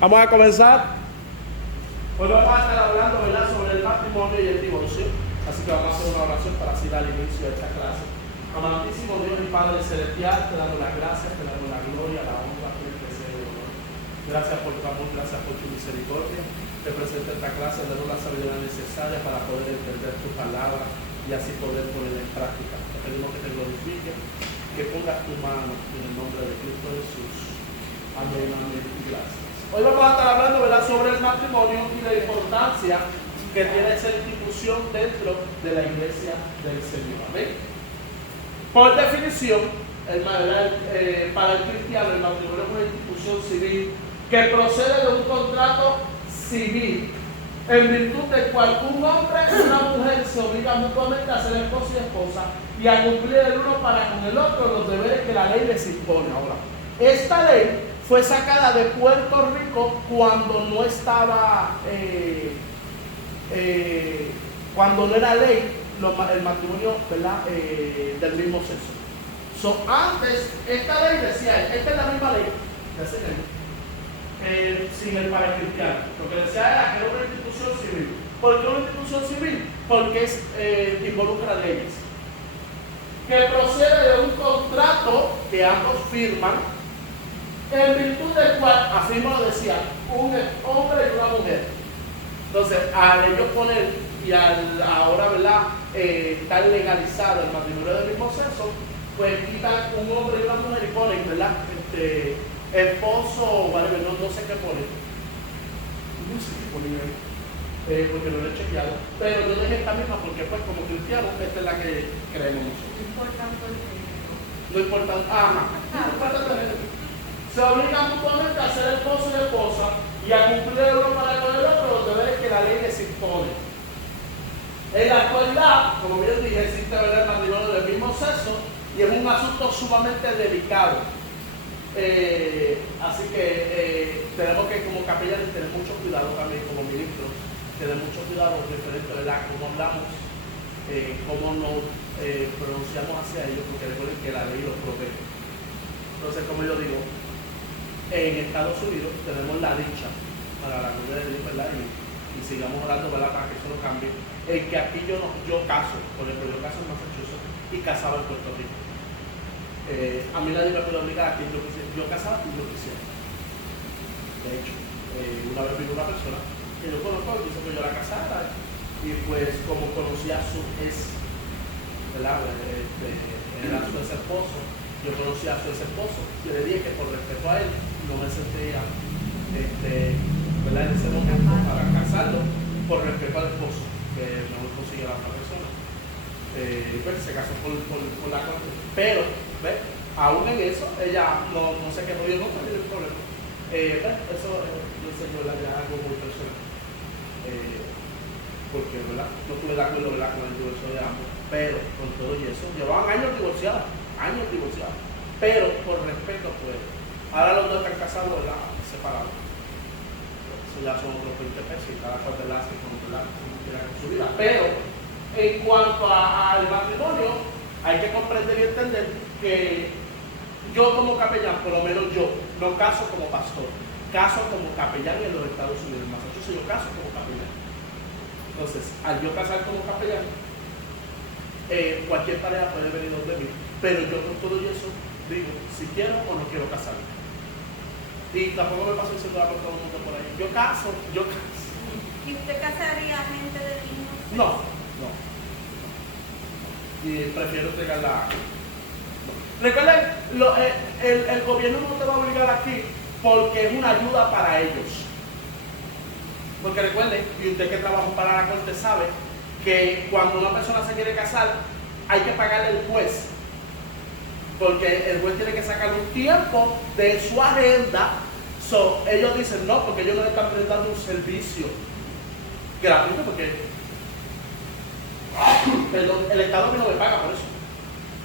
Vamos a comenzar. Hoy vamos a estar hablando, ¿verdad?, sobre el matrimonio y el divorcio. Así que vamos a hacer una oración para así dar inicio a esta clase. Amantísimo Dios y Padre Celestial, te damos las gracias, te damos la gloria, la honra, por el presente, honor. Gracias por tu amor, gracias por tu misericordia. Te presento esta clase, danos la sabiduría necesaria para poder entender tu palabra y así poder ponerla en práctica. Te pedimos que te glorifiques, que pongas tu mano en el nombre de Cristo Jesús. Amén, amén y gracias. Hoy vamos a estar hablando, ¿verdad?, sobre el matrimonio y la importancia que tiene esa institución dentro de la iglesia del Señor. Amén. Por definición, para el cristiano, el matrimonio es una institución civil que procede de un contrato civil, en virtud del cual un hombre y una mujer se obligan mutuamente a ser esposo y esposa y a cumplir el uno para con el otro los deberes que la ley les impone. Ahora, esta ley fue sacada de Puerto Rico cuando no estaba, cuando no era ley el matrimonio, ¿verdad?, del mismo sexo. Antes, esta ley decía, esta es la misma ley de hace años, sin el para el cristiano. Lo que decía era que era una institución civil. ¿Por qué una institución civil? Porque involucra leyes. Que procede de un contrato que ambos firman, en virtud del cual, así mismo lo decía, un hombre y una mujer. Entonces, al ellos poner y ahora, ¿verdad?, estar legalizado el matrimonio del mismo sexo, pues quitan un hombre y una mujer y ponen, ¿verdad?, esposo, vale, no sé qué ponen. No sé qué ponen ahí, porque no lo he chequeado. Pero yo dejé esta misma porque, pues, como cristiano, esta es la que creemos nosotros. No importa el género. No importa, no importa el género. Se obligan mutuamente a ser esposo y esposa y a cumplir el uno para con el otro los deberes que la ley les impone. En la actualidad, como bien dije, existe, ¿verdad?, el matrimonio del mismo sexo y es un asunto sumamente delicado. Así que tenemos que, como capellanes, tener mucho cuidado también, como ministros, tener mucho cuidado referente a cómo hablamos, cómo nos pronunciamos hacia ellos, porque recuerden que la ley los protege. Entonces, como yo digo, en Estados Unidos tenemos la dicha, para la gloria de Dios, ¿verdad?, y sigamos orando, ¿verdad?, para que eso no cambie, en que aquí yo caso, por ejemplo, yo caso en Massachusetts y casaba en Puerto Rico. A mí nadie me puede obligar a que yo casaba y yo quisiera. De hecho, una vez vino una persona que yo conozco, quiso que yo la casara, y pues como conocía a su ex, ¿verdad?, era su ex esposo, yo conocía a su ex esposo, yo le dije que por respeto a él no me sentía, ¿verdad?, en ese momento para casarlo, por respeto al esposo, que no lo consiguió la otra persona. Pues se casó por la corte, pero ¿ves?, aún en eso ella no se quejó, yo no tenía ningún problema. Eso el Señor le da algo muy personal, porque, ¿verdad?, no tuve de acuerdo, ¿verdad?, con el divorcio de ambos, pero con todo y eso llevaban años divorciados, pero por respeto, pues ahora los dos están casados, ¿verdad?, separados. Eso ya son otros 20 pesos y cada cual, ¿verdad?, hace como quiera con su vida. Pero en cuanto al matrimonio, hay que comprender y entender que yo como capellán, por lo menos yo, no caso como pastor, caso como capellán en los Estados Unidos. En Massachusetts yo caso como capellán. Entonces, al yo casar como capellán, cualquier pareja puede venir donde mí, pero yo con todo eso digo si quiero o no quiero casarme. Y tampoco me paso diciendo por todo el mundo por ahí. Yo caso. ¿Y usted casaría a gente del mismo sexo? No. Y prefiero entregarla. Recuerden, el gobierno no te va a obligar aquí porque es una ayuda para ellos. Porque recuerden, y usted que trabaja para la corte sabe, que cuando una persona se quiere casar, hay que pagarle al juez. Porque el juez tiene que sacar un tiempo de su agenda. Ellos dicen no, porque ellos no le están prestando un servicio gratuito, porque el Estado a mí no me paga por eso.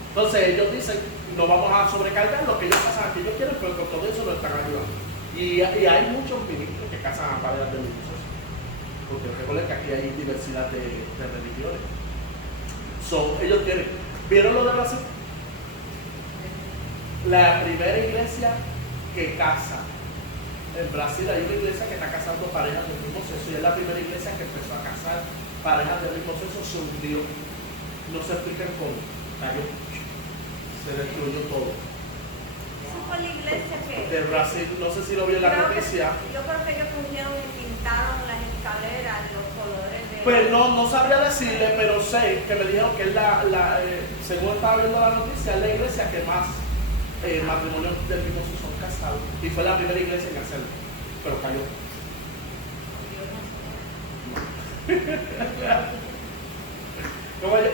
Entonces ellos dicen, no vamos a sobrecargar lo que ellos casan, que ellos quieren, pero con todo eso lo están ayudando. Y hay muchos ministros que casan a parejas de mismos sexo, porque recuerden que aquí hay diversidad de religiones. Ellos tienen. ¿Vieron lo de Brasil? La primera iglesia que casa En Brasil hay una iglesia que está casando parejas del mismo sexo y es la primera iglesia que empezó a casar parejas del mismo sexo, se hundió. No se explican cómo. Cayó. Se destruyó todo. Eso fue la iglesia que... De Brasil, no sé si lo vio en la noticia. Yo creo que ellos cogieron y pintaron las escaleras, los colores de... Pues no sabría decirle, pero sé que me dijeron que es según estaba viendo la noticia, es la iglesia que más matrimonios del mismo sexo son casados. Y fue la primera iglesia en hacerlo. Pero cayó.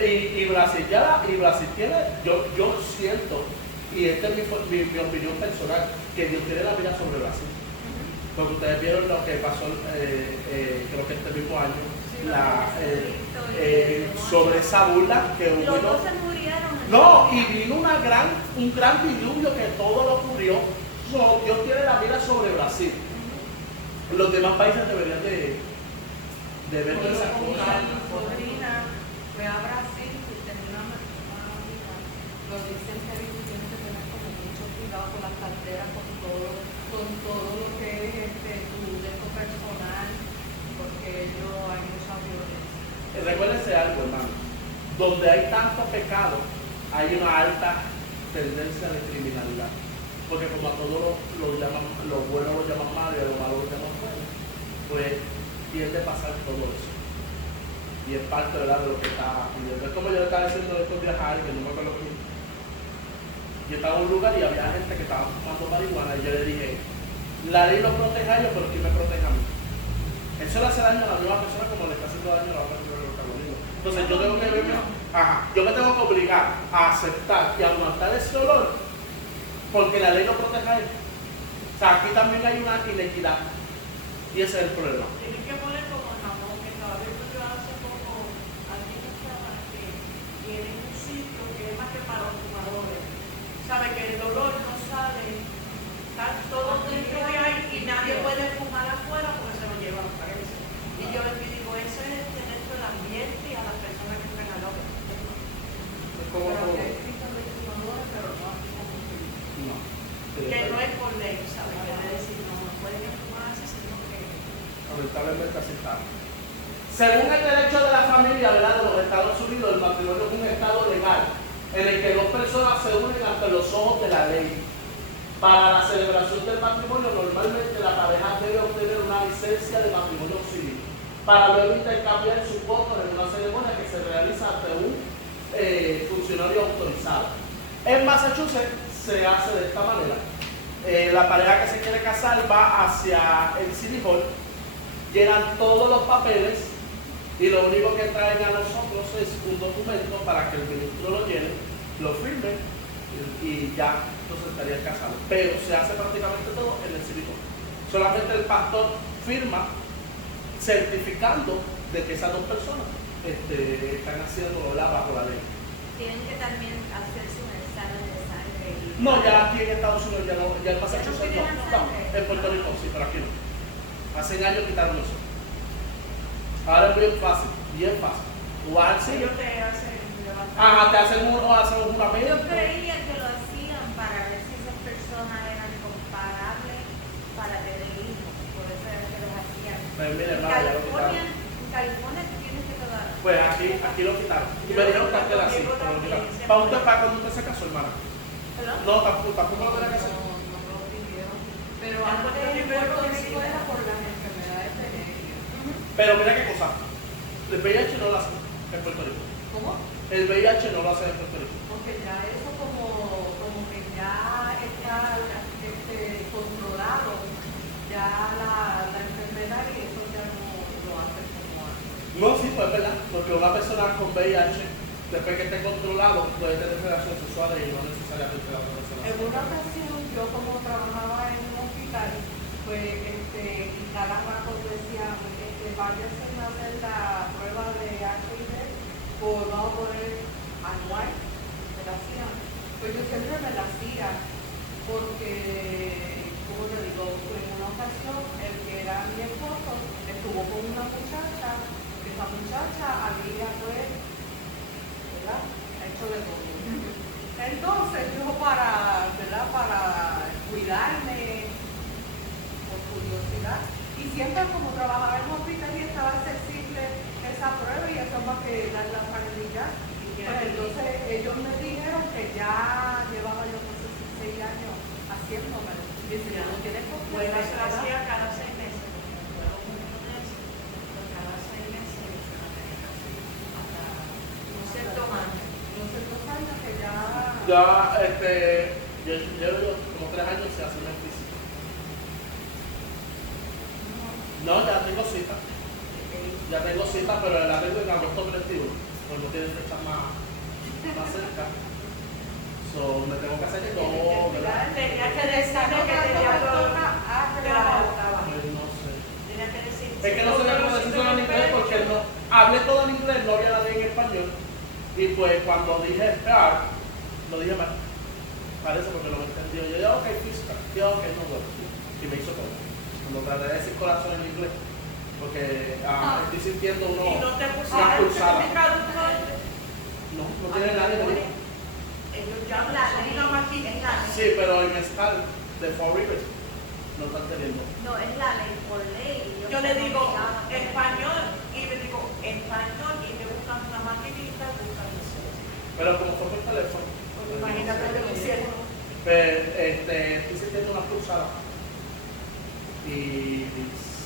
Y Brasil tiene, yo siento, y esta es mi opinión personal, que Dios tiene la vida sobre Brasil. Porque ustedes vieron lo que pasó, creo que este mismo año, sobre esa burla que hubo. Los dos se murieron. No, y vino un gran diluvio que todo lo cubrió. Dios tiene la vida sobre Brasil. Los demás países deberían de ver todas esas cosas. Mi sobrina fue a Brasil y tenía una amiga. Lo dicen que tienes que tener como mucho cuidado con las carteras, con todo lo que es tu derecho personal, porque ellos hay mucha violencia. Recuérdense algo, hermano. Donde hay tanto pecado, hay una alta tendencia de criminalidad. Porque como a todos lo bueno lo llaman malo y a lo malo lo llaman bueno, pues tiende a pasar todo eso. Y es parte, ¿verdad?, de lo que está pidiendo. Es como yo le estaba diciendo estos días a alguien, no me acuerdo quién. Yo estaba en un lugar y había gente que estaba fumando marihuana y yo le dije, la ley lo protege a ellos, pero ¿quién me protege a mí? Eso le hace daño a la misma persona como le está haciendo daño a la otra persona de los cabolinos. Entonces yo tengo que verme, yo me tengo que obligar a aceptar y aguantar ese olor porque la ley no protege a él. O sea, aquí también hay una inequidad y ese es el problema. Tienes que poner como jamón, que estaba viendo yo hace poco, aquí en Estados que tienen un sitio que es más que para los fumadores. Sabe que el olor no sale, está todo dentro de ahí y nadie puede fumar afuera porque se lo llevan preso. Y yo les digo, eso es tener todo el ambiente y a las personas que están al otro. Es como Pero que hay sitios de fumadores, pero no aquí como que. no. Que no es por ley, ¿sabes? Que es decir, no pueden fumarse, sino que. Lamentablemente así está. Según el derecho de la familia, ¿verdad?, de los Estados Unidos, el matrimonio es un estado legal en el que dos personas se unen ante los ojos de la ley. Para la celebración del matrimonio, normalmente la pareja debe obtener una licencia de matrimonio civil para luego intercambiar sus votos en una ceremonia que se realiza ante un funcionario autorizado. En Massachusetts se hace de esta manera. La pareja que se quiere casar va hacia el City Hall, llenan todos los papeles y lo único que traen a nosotros es un documento para que el ministro lo llene, lo firme y ya entonces estarían casados. Pero se hace prácticamente todo en el City Hall. Solamente el pastor firma certificando de que esas dos personas están haciendo bajo la ley. Tienen que también hacerse un examen de sangre. No, ya aquí en Estados Unidos ya no, ya en Massachusetts ¿Ya no no, piden sangre? en Puerto Rico sí, pero aquí no. Hace años quitaron eso. Ahora es bien fácil, bien fácil. Tú vas al cine, Ellos te hacen levantar. te hacen un juramento. Yo creía que lo hacían para ver si esas personas eran comparables para tener hijos. Por eso era que los hacían. Pero mire, En hermano, ya lo quitaron. California tú tienes que tomar. Pues aquí lo quitaron. Y me dijeron que antes era así, pero lo quitaron. Para cuando usted se casó, hermana. ¿Perdón? No, tampoco lo tenía que hacer. No lo pidieron. Pero Ah, antes pues, en primero Puerto que Rico sí. era por las enfermedades venéreas. Pero mira qué cosa. El VIH no lo hace en Puerto Rico. ¿Cómo? El VIH no lo hace en Puerto Rico. Porque ya eso como que ya está controlado, ya la enfermedad y eso ya no lo hace como antes. No, sí, pues es verdad. Porque una persona con VIH, después que esté controlado, puede tener relaciones sexuales y no necesariamente la otra persona. En una ocasión, yo como trabajaba en un hospital, pues y cada rato decían, váyanse a hacer la prueba de HIV por no poner anual, me la hacían. Pues yo siempre me la hacía, porque, como te digo, en una ocasión, el que era mi esposo estuvo con una muchacha, esa muchacha había pues, ¿verdad?, hecho de todo. Entonces yo para cuidarme, por siempre como trabajaba en un hospital y estaba accesible esa prueba y eso más que dar la parrilla. Pues entonces ellos me dijeron que ya llevaba yo no sé si 6 años haciéndome. Y si ya no tienes Pues confianza, eso hacía cada 6 meses. Luego un mes, pues cada 6 meses, hasta un cierto año. no sé 2 años que ya... Ya, yo llevo como 3 años sin hacerme físico. No, ya tengo cita. Ya tengo cita, pero la tengo en agosto 31. Pues no tiene fecha más cerca. So, me tengo que hacer de todo, ¿verdad? Tenía que decirle que tenía problema de la boca. Pues no sé. Tenía que decir. Es que no sabía cómo decirlo en inglés porque no, hablé todo en inglés, no había nadie en español. Y pues cuando dije esperar, lo dije mal. Parece porque no me entendió. Yo dije, ok, física. Yo, ok, no duele. Y me hizo todo. Cuando traté de decir corazón en inglés, porque estoy sintiendo ¿Y no te una pusieron pulsada. el traductor? No tiene nadie. Me dijo. Ellos llaman una máquina. Sí, pero en Star de Fall Rivers no están teniendo. No, es la ley, por ley. Yo le digo español y le digo español y me buscan una maquinita, buscan eso. Pero como fue por teléfono. Imagínate lo que me hicieron. Estoy sintiendo una pulsada. Y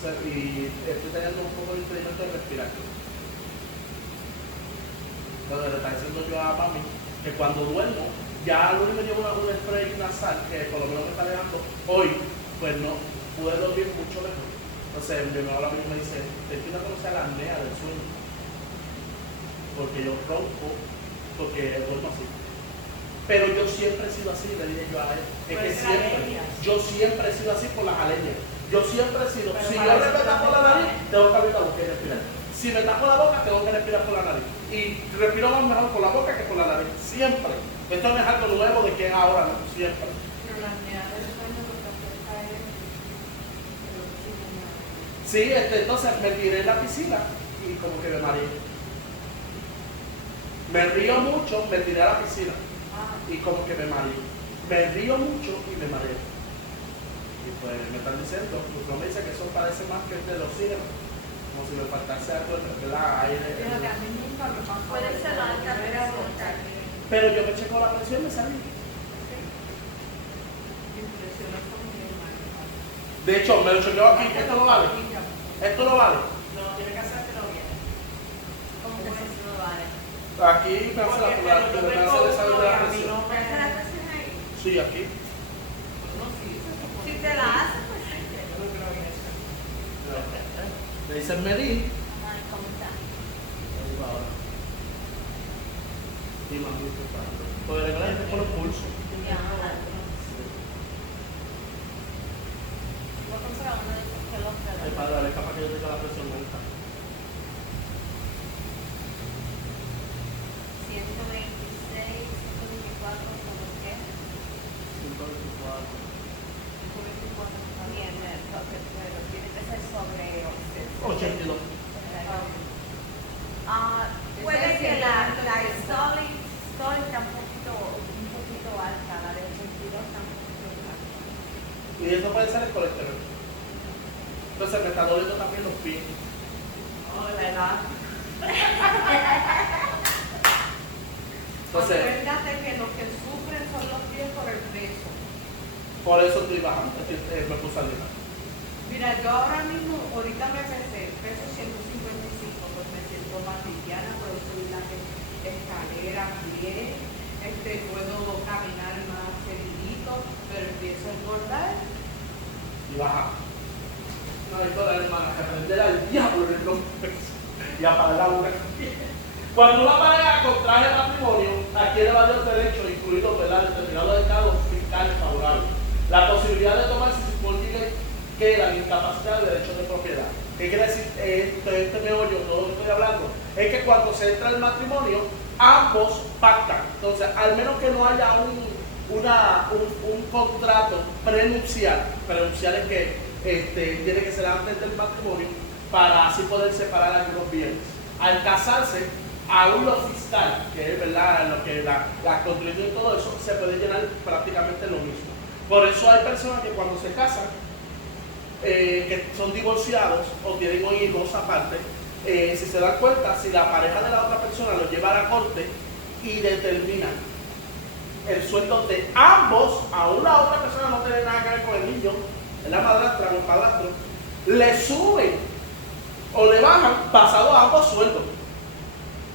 estoy teniendo un poco de impedimento de respirar. Entonces le está diciendo yo a mami que cuando duermo, ya Luli me dio un spray nasal que por lo menos me está dejando hoy, pues no pude dormir mucho mejor. Entonces mi mamá me dice, te estoy dando la apnea del sueño. Porque yo ronco, porque duermo así. Pero yo siempre he sido así, le dije yo a él. Es que yo siempre he sido así por las alergias. Yo siempre he sido, si yo me tapo la nariz, tengo que abrir la boca y respirar. Si me tapo la boca, tengo que respirar por la nariz. Y respiro más mejor por la boca que por la nariz. Siempre. Esto no es algo nuevo de que es ahora, no, siempre. Pero la apnea del sueño lo que afecta es... Sí, entonces me tiré en la piscina y como que me mareé. Me río mucho, me tiré a la piscina y como que me mareé. Me río mucho y me mareo. Y pues me están diciendo, no me dice que eso parece más que el del oxígeno, como si me faltase algo de aire. Pero que a mí nunca me pasó. Puede ser la alta presión. Pero yo me checo la presión y me salí. Impresiones con mi hermano. De hecho, me lo chequeo aquí, esto lo vale. Esto lo vale. No, tiene que hacértelo bien. ¿Cómo que eso no vale? Aquí me hace la me hace el examen de la presión. ¿Me hace la presión ahí? Sí, aquí. Si te la haces, pues sí. Me dicen medir. Ay, ¿cómo está? Ahí va ahora. Sí, mami, porque la gente por el pulso. Ya, voy a comprar uno de esos que los Ay, padre, dale capaz que yo tenga la presión alta. 126, 124, ¿cómo qué? 124. 124 está bien, pero tiene que ser sobre 82. Puede que la Stalin está un poquito alta, la de 82 está un poquito alta. Y eso puede ser el colesterol. Entonces me está doliendo también los pies. Oh, la edad. Entonces, Acuérdate que los que sufren son los pies por el peso. por eso estoy bajando, me puse a dieta. Mira, yo ahora mismo, ahorita me pesé, peso 155, pues me siento más liviana, puedo subir las escaleras bien, puedo caminar más seguidito, pero empiezo a engordar. Y baja. No hay toda la hermana que aprender al diablo en el nombre y apagar la boca. Cuando una pareja contrae matrimonio, adquiere varios derechos, incluidos determinados estados fiscales favorables. La posibilidad de tomar si su cónyuge queda incapacidad de derechos de propiedad. ¿Qué quiere decir este meollo? Todo lo que estoy hablando es que cuando se entra el matrimonio, ambos pactan. Entonces, al menos que no haya un contrato prenupcial es que tiene que ser antes del matrimonio para así poder separar algunos bienes. Al casarse, aún lo fiscal, que es verdad, lo que la contribución y todo eso, se puede llenar prácticamente lo mismo. Por eso hay personas que cuando se casan, que son divorciados o tienen hijos aparte, si se dan cuenta, si la pareja de la otra persona los lleva a la corte y determinan el sueldo de ambos, aún la otra persona no tiene nada que ver con el niño, es la madrastra o el padrastro, le suben o le bajan basado a ambos sueldos.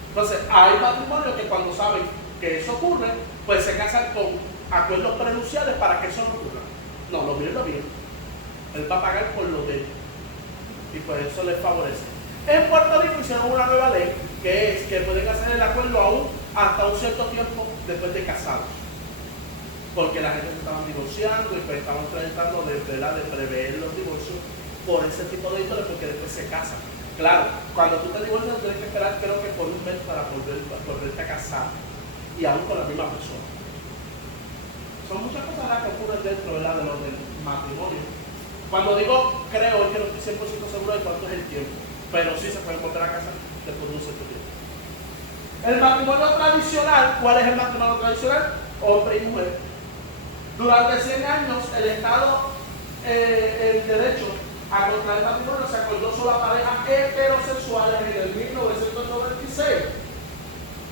Entonces, hay matrimonios que cuando saben que eso ocurre, pues se casan con acuerdos prenupciales para que eso no ocurra. No, lo mío es lo mío. Él va a pagar por lo de él. Y pues eso les favorece. En Puerto Rico hicieron una nueva ley que es que pueden hacer el acuerdo aún hasta un cierto tiempo después de casados. Porque la gente se estaban divorciando y pues estaban tratando de prever los divorcios por ese tipo de índole, porque después se casan. Claro, cuando tú te divorcias tienes que esperar creo que por un mes para volverte a casar y aún con la misma persona. Son muchas cosas que ocurren dentro de los del matrimonio. Cuando digo creo es que no estoy 100% seguro de cuánto es el tiempo, pero sí se pueden volver a casar después de un cierto tiempo. El matrimonio tradicional, ¿cuál es el matrimonio tradicional? Hombre y mujer. Durante 100 años el Estado, el derecho a contraer matrimonio se acordó solo a parejas heterosexuales en el 1996.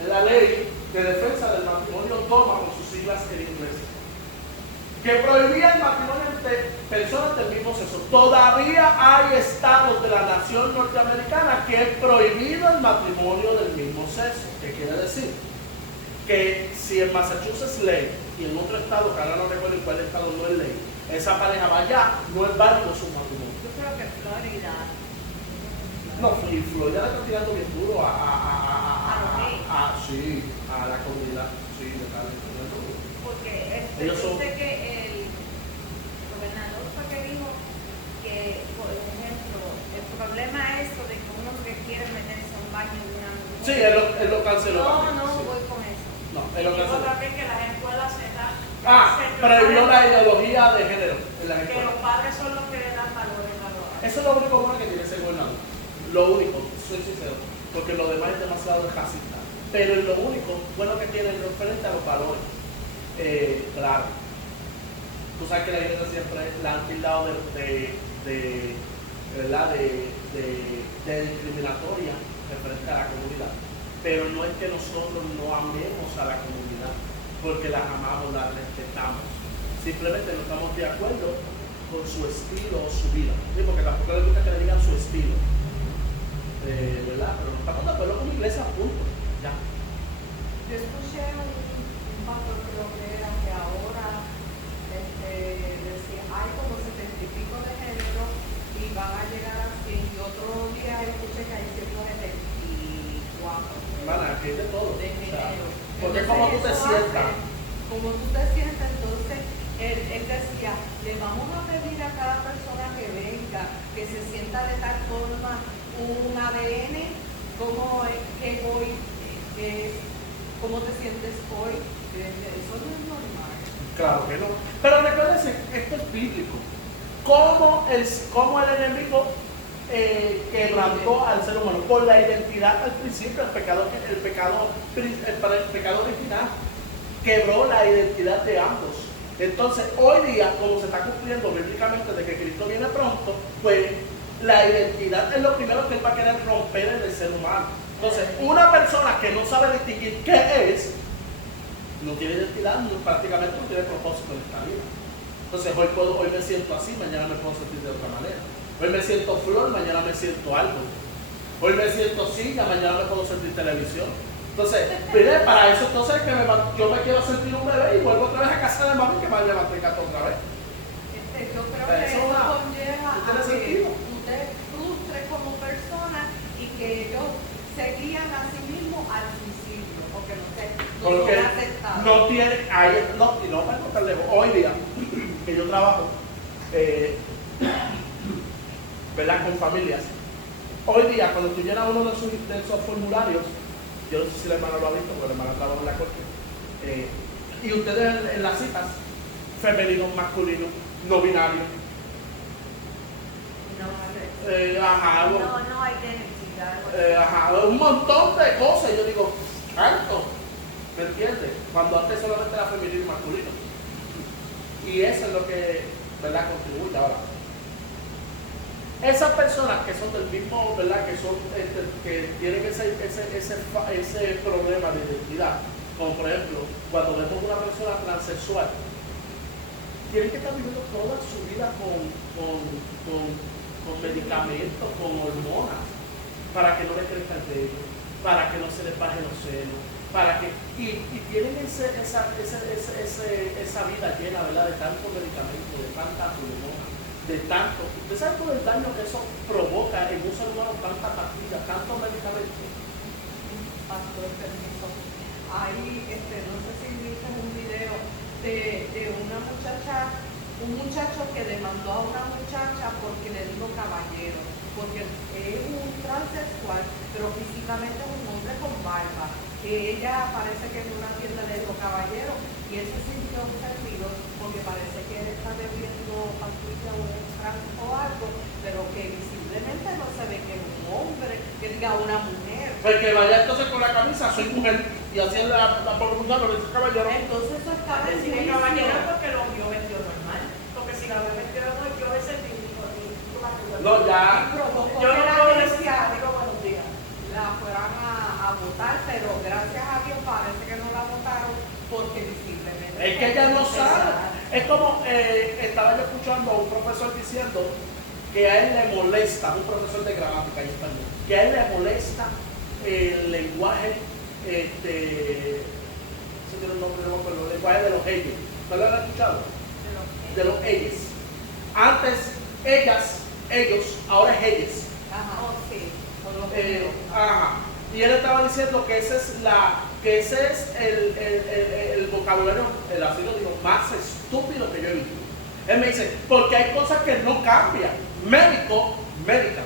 En la ley de defensa del matrimonio DOMA, con sus siglas en inglés, que prohibía el matrimonio entre personas del mismo sexo. Todavía hay estados de la nación norteamericana que han prohibido el matrimonio del mismo sexo. ¿Qué quiere decir? Que si en Massachusetts ley y en otro estado, que ahora no recuerdo en cuál estado no es ley, esa pareja va allá, no es válido su matrimonio. Yo creo que Florida. No, y Florida le está tirando bien duro Sí. a la comunidad. Sí, le está tirando duro. Porque Ellos yo son- sé que el gobernador fue que dijo que, por ejemplo, el problema es eso de que uno que quiere meterse a un baño de una mujer. Sí, él lo canceló. No, también, no sí. voy con eso. No, él lo Digo canceló. también que las escuelas se dan. Prohibió la ideología de género en las Que escuelas. los padres son los que le dan valores a los. Eso es lo único bueno que tiene ese gobernador. Lo único, soy sincero, porque lo demás es demasiado racista. Pero es lo único bueno que tiene referente a los valores. Claro. Tú sabes que la iglesia siempre la han tildado de discriminatoria referente a la comunidad. Pero no es que nosotros no amemos a la comunidad, porque las amamos, las respetamos. Simplemente no estamos de acuerdo con su estilo o su vida. ¿Sí? Porque tampoco les gusta que le digan su estilo. ¿Verdad? Pero no estamos de acuerdo con la iglesia, punto. Ya. Yo escuché un pastor, creo que era, que ahora decía, hay como 70 y pico de género y van a llegar a 100. Y otro día escuché que hay 174. Hermana, aquí hay de todo. De O sea, género. porque Entonces, como tú te eso sientas. hace, como tú te sientas, entonces él decía, le vamos a pedir a cada persona que venga, que se sienta de tal forma, un ADN, cómo es que hoy, cómo te sientes hoy. Eso no es normal. Claro que no. Pero recuérdense, esto es bíblico. ¿Cómo el enemigo quebrantó al ser humano? Por la identidad al principio, el pecado original. Quebró la identidad de ambos. Entonces, hoy día, como se está cumpliendo bíblicamente de que Cristo viene pronto, pues la identidad es lo primero que él va a querer romper en el ser humano. Entonces, una persona que no sabe distinguir qué es, no tiene identidad, prácticamente no tiene propósito en esta vida. Entonces, hoy me siento así, mañana me puedo sentir de otra manera. Hoy me siento flor, mañana me siento árbol. Hoy me siento silla, mañana me puedo sentir televisión. Entonces, mire, para eso entonces yo me quiero sentir un bebé y vuelvo otra vez a casa de mami que me levanté gato otra vez. Yo creo que Eso eso va. conlleva ¿No a tiene que sentido? tú te frustres como persona y que ellos se guían a sí mismos al suicidio, porque no Porque son aceptados. no tiene, y no para contar lejos, hoy día que yo trabajo, ¿verdad? Con familias, hoy día cuando tú llenas uno de esos formularios, yo no sé si la hermana lo ha visto, porque la hermana trabaja en la corte, y ustedes en las citas, femenino, masculino, no binario, ajá, No hay identidad. ajá, un montón de cosas. Yo digo, ¿cuánto? ¿Me entiendes? Cuando antes solamente era femenino y masculino. Y eso es lo que, ¿verdad?, contribuye ahora. Esas personas que son del mismo, ¿verdad? Que son, que tienen ese problema de identidad, como por ejemplo, cuando vemos una persona transexual, tienen que estar viviendo toda su vida con medicamentos, con hormonas, para que no le crezca el vello, para que no se les baje los senos, para que, y tienen esa vida llena, ¿verdad? De tantos medicamentos, de tantas hormonas, de tanto. ¿Usted sabe todo el daño que eso provoca en un ser humano, tantas pastillas, tantos medicamentos? Pastor, permiso. Ahí, no sé si viste un video de una muchacha, un muchacho que demandó a una muchacha porque le dijo caballero, porque es un transexual, pero físicamente es un hombre con barba, que ella parece que en una tienda le dijo caballero, y él se sintió ofendido porque parece que él está bebiendo pastilla o un trans o algo, pero que visiblemente no se ve que es un hombre, que diga una mujer. Pues que vaya entonces con la camisa, soy mujer, y así la profundidad, pero dice caballero. Entonces eso está en Decir juicio. caballero porque lo vio vestido normal. Porque si la ve vestido normal, yo a veces digo, No, ya. Y provocó yo que no la puedo decir, agencia digo buenos días. la fueran a votar, pero gracias a Dios parece que no la votaron porque visiblemente. Es que ella no sabe. Es como estaba yo escuchando a un profesor diciendo que a él le molesta, un profesor de gramática en español, que a él le molesta el lenguaje, no sé si tiene un nombre, no, pero el lenguaje de los ellos. ¿No lo han escuchado? De los ellos. Antes, ellos, ahora es ellos. Ajá, sí. Por lo Ajá. Y él estaba diciendo que ese es el vocabulario, así lo digo, más estúpido que yo he visto. Él me dice, porque hay cosas que no cambian. Médico, médica.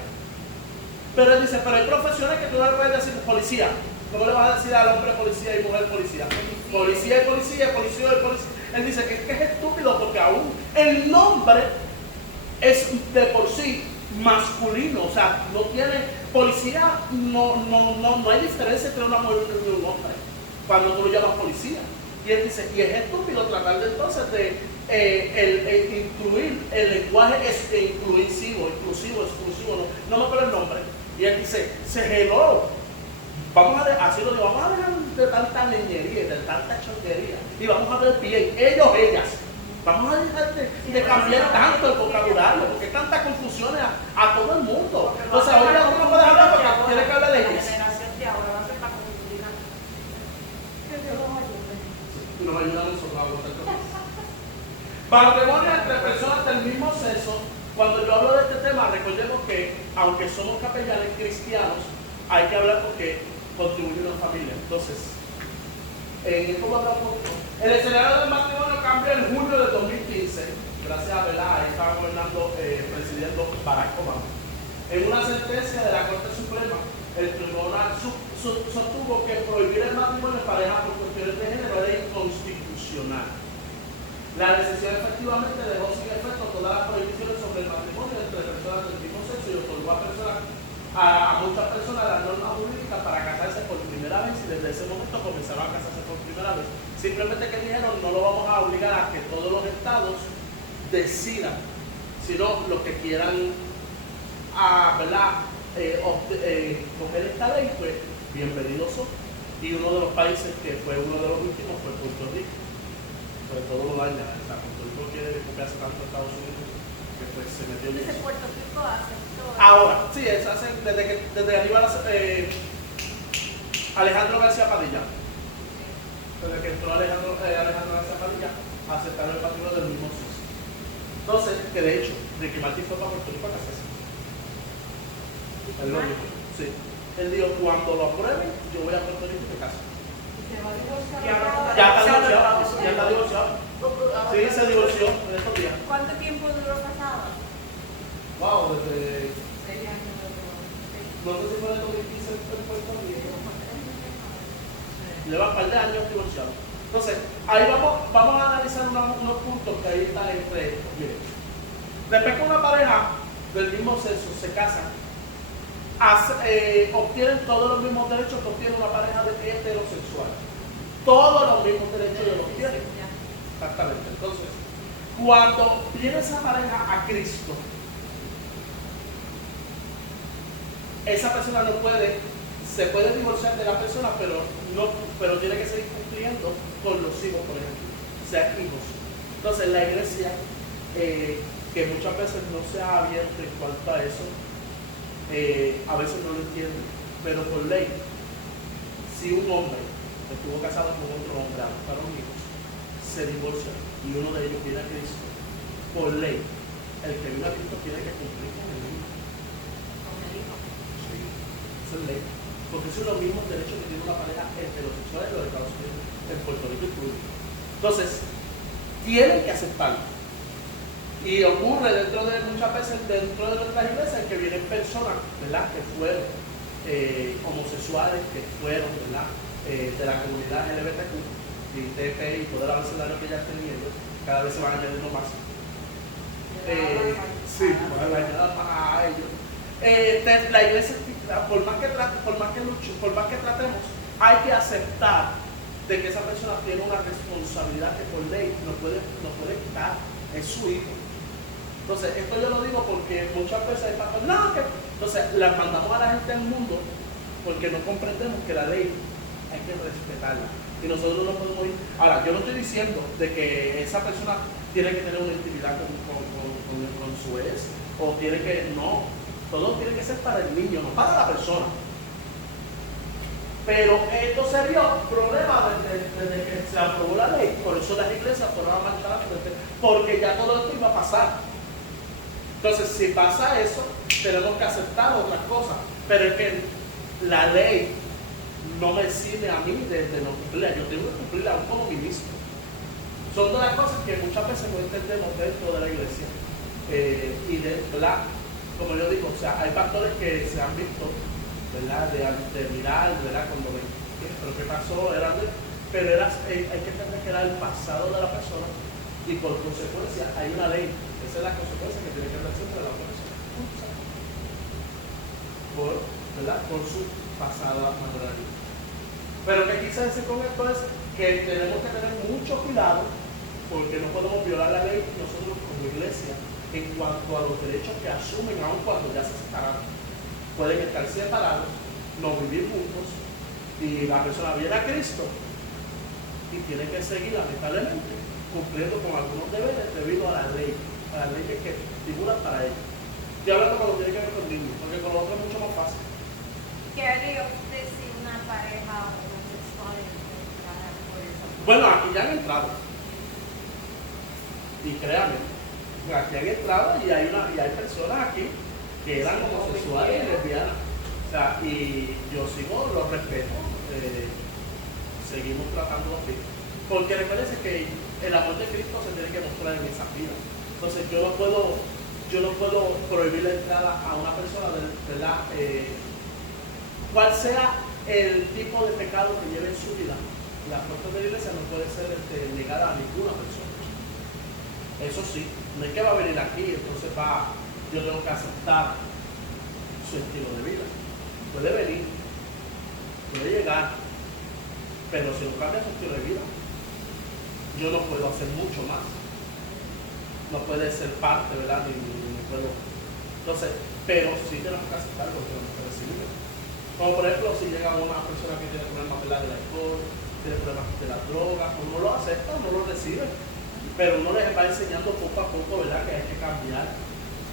Pero él dice, pero hay profesiones que tú no le puedes decir policía. ¿Cómo le vas a decir al hombre policía y mujer policía? Policía y policía, policía y policía. Él dice que es estúpido porque aún el nombre es de por sí masculino, o sea, no tiene policía, no hay diferencia entre una mujer y un hombre cuando tú lo llamas policía. Y él dice, y es estúpido tratar de entonces de incluir el lenguaje inclusivo, exclusivo, no me acuerdo el nombre. Y él dice, se geló. Vamos a dejar de tanta leñería, de tanta chondería, y vamos a ver bien, ellas. Vamos a dejar de cambiar tanto el vocabulario, porque hay tantas confusiones a todo el mundo. Entonces, ahora tú no puedes hablar porque tienes que hablar de La ellas. generación de ahora va a ser para confundir. Que Dios los ayude. Y nos ayudan nosotros a votar con eso. Matrimonio entre personas del mismo sexo. Cuando yo hablo de este tema, recordemos que, aunque somos capellanes cristianos, hay que hablar porque contribuye a la familia. Entonces, en estos 4 puntos, el escenario del matrimonio cambia en julio de 2015, gracias a ahí estaba gobernando, presidiendo Barack Obama. En una sentencia de la Corte Suprema, el tribunal sostuvo que prohibir el matrimonio en pareja por cuestiones de género era inconstitucional. La decisión efectivamente dejó sin efecto todas las prohibiciones sobre el matrimonio entre personas del mismo sexo y otorgó a muchas personas la norma jurídica para casarse por primera vez, y desde ese momento comenzaron a casarse por primera vez. Simplemente que dijeron, no lo vamos a obligar a que todos los estados decidan, sino los que quieran coger esta ley, pues bienvenidos son. Y uno de los países que fue uno de los últimos fue Puerto Rico. Pues todo lo daña, o sea, Puerto Rico quiere copiarse tanto a Estados Unidos que pues se metió en Entonces eso. Puerto Rico aceptó. Ahora, sí, es desde Aníbal Alejandro García Padilla. Desde que entró Alejandro García Padilla, aceptaron el matrimonio del mismo sexo. Entonces, que de hecho, Ricky Martin fue para Puerto Rico a casarse. Él lo dijo. Sí. Él dijo, cuando lo aprueben, yo voy a Puerto Rico y me caso. Se va a divorciar. Y ahora Ya está divorciado. Sí, se divorció en estos días. ¿Cuánto tiempo duró casado? Wow, desde... 6 años de No sé si fue en el 2015 en Puerto Rico. Lleva un par de años divorciado. Entonces, ahí vamos a analizar unos puntos que ahí están entre estos. Miren, después que una pareja del mismo sexo se casan, obtienen todos los mismos derechos que obtiene una pareja heterosexual. Todos los mismos derechos los obtienen. Exactamente. Entonces, cuando viene esa pareja a Cristo, esa persona no puede, se puede divorciar de la persona, pero tiene que seguir cumpliendo con los hijos, por ejemplo, o sea, hijos. Entonces la iglesia, que muchas veces no se ha abierto en cuanto a eso, a veces no lo entiende, pero por ley, si un hombre estuvo casado con otro hombre, adoptaron hijos, se divorcia y uno de ellos viene a Cristo, por ley, el que viene a Cristo tiene que cumplir con el hijo. Con el hijo. Sí, esa es ley. Porque son los mismos derechos que tiene una pareja heterosexual en los Estados Unidos, en Puerto Rico incluido. Entonces, tienen que aceptarlo. Y ocurre muchas veces dentro de nuestras iglesias que vienen personas, ¿verdad?, que fueron homosexuales, que fueron, ¿verdad?, de la comunidad LGBTQ y TP y todo el abecedario que ya están viendo, cada vez se van añadiendo más. Sí, van a añadir más a ellos. La iglesia, por más que tratemos, hay que aceptar de que esa persona tiene una responsabilidad que por ley no puede quitar, es su hijo. Entonces, esto yo lo digo porque muchas veces hay pastores, entonces las mandamos a la gente del mundo porque no comprendemos que la ley hay que respetarla y nosotros no podemos ir. Ahora, yo no estoy diciendo de que esa persona tiene que tener una intimidad con su ex o tiene que, no, todo tiene que ser para el niño, no para la persona. Pero esto se vio problema desde que se aprobó la ley, por eso las iglesias fueron a marchar porque ya todo esto iba a pasar. Entonces, si pasa eso, tenemos que aceptar otras cosas, pero es que la ley no me sirve a mí de no cumplirla, yo tengo que cumplirla aún como ministro. Son de las cosas que muchas veces no entendemos dentro de la iglesia. ¿Verdad? Como yo digo, o sea, hay pastores que se han visto, ¿verdad?, de mirar, ¿verdad?, cuando ven, pero ¿qué pasó? Pero hay que entender que era el pasado de la persona y por consecuencia hay una ley. Esa es la consecuencia que tiene que haber siempre la otra persona. ¿Verdad?, por su pasada manera de vida. Pero lo que quise decir con esto es que tenemos que tener mucho cuidado porque no podemos violar la ley nosotros como iglesia en cuanto a los derechos que asumen aun cuando ya se separaron. Pueden estar separados, no vivir juntos y la persona viene a Cristo y tiene que seguir lamentablemente cumpliendo con algunos deberes debido a las leyes que figuran para ellos. Estoy hablando cuando tiene que ver con niños, porque con los otros es mucho más fácil. ¿Qué haría usted si una pareja homosexual entrara por eso? Bueno, aquí ya han entrado. Y créanme, aquí han entrado y hay personas aquí que eran homosexuales y lesbianas. O sea, y yo los respeto, seguimos tratando así. Porque recuérdense que el amor de Cristo se tiene que mostrar en esas vidas. Entonces yo no puedo prohibir la entrada a una persona, ¿verdad? Cual sea el tipo de pecado que lleve en su vida, la puerta de la iglesia no puede ser negada a ninguna persona. Eso sí, no es que va a venir aquí, entonces yo tengo que aceptar su estilo de vida. Puede venir, puede llegar, pero si no cambia su estilo de vida, yo no puedo hacer mucho más. No puede ser parte, ¿verdad? Ni puedo. Entonces, pero sí tenemos que aceptar lo que tenemos que recibir. Como por ejemplo, si llega una persona que tiene problemas, ¿verdad?, del alcohol, tiene problemas de la droga, uno lo acepta, uno lo recibe. Pero uno les va enseñando poco a poco, ¿verdad?, que hay que cambiar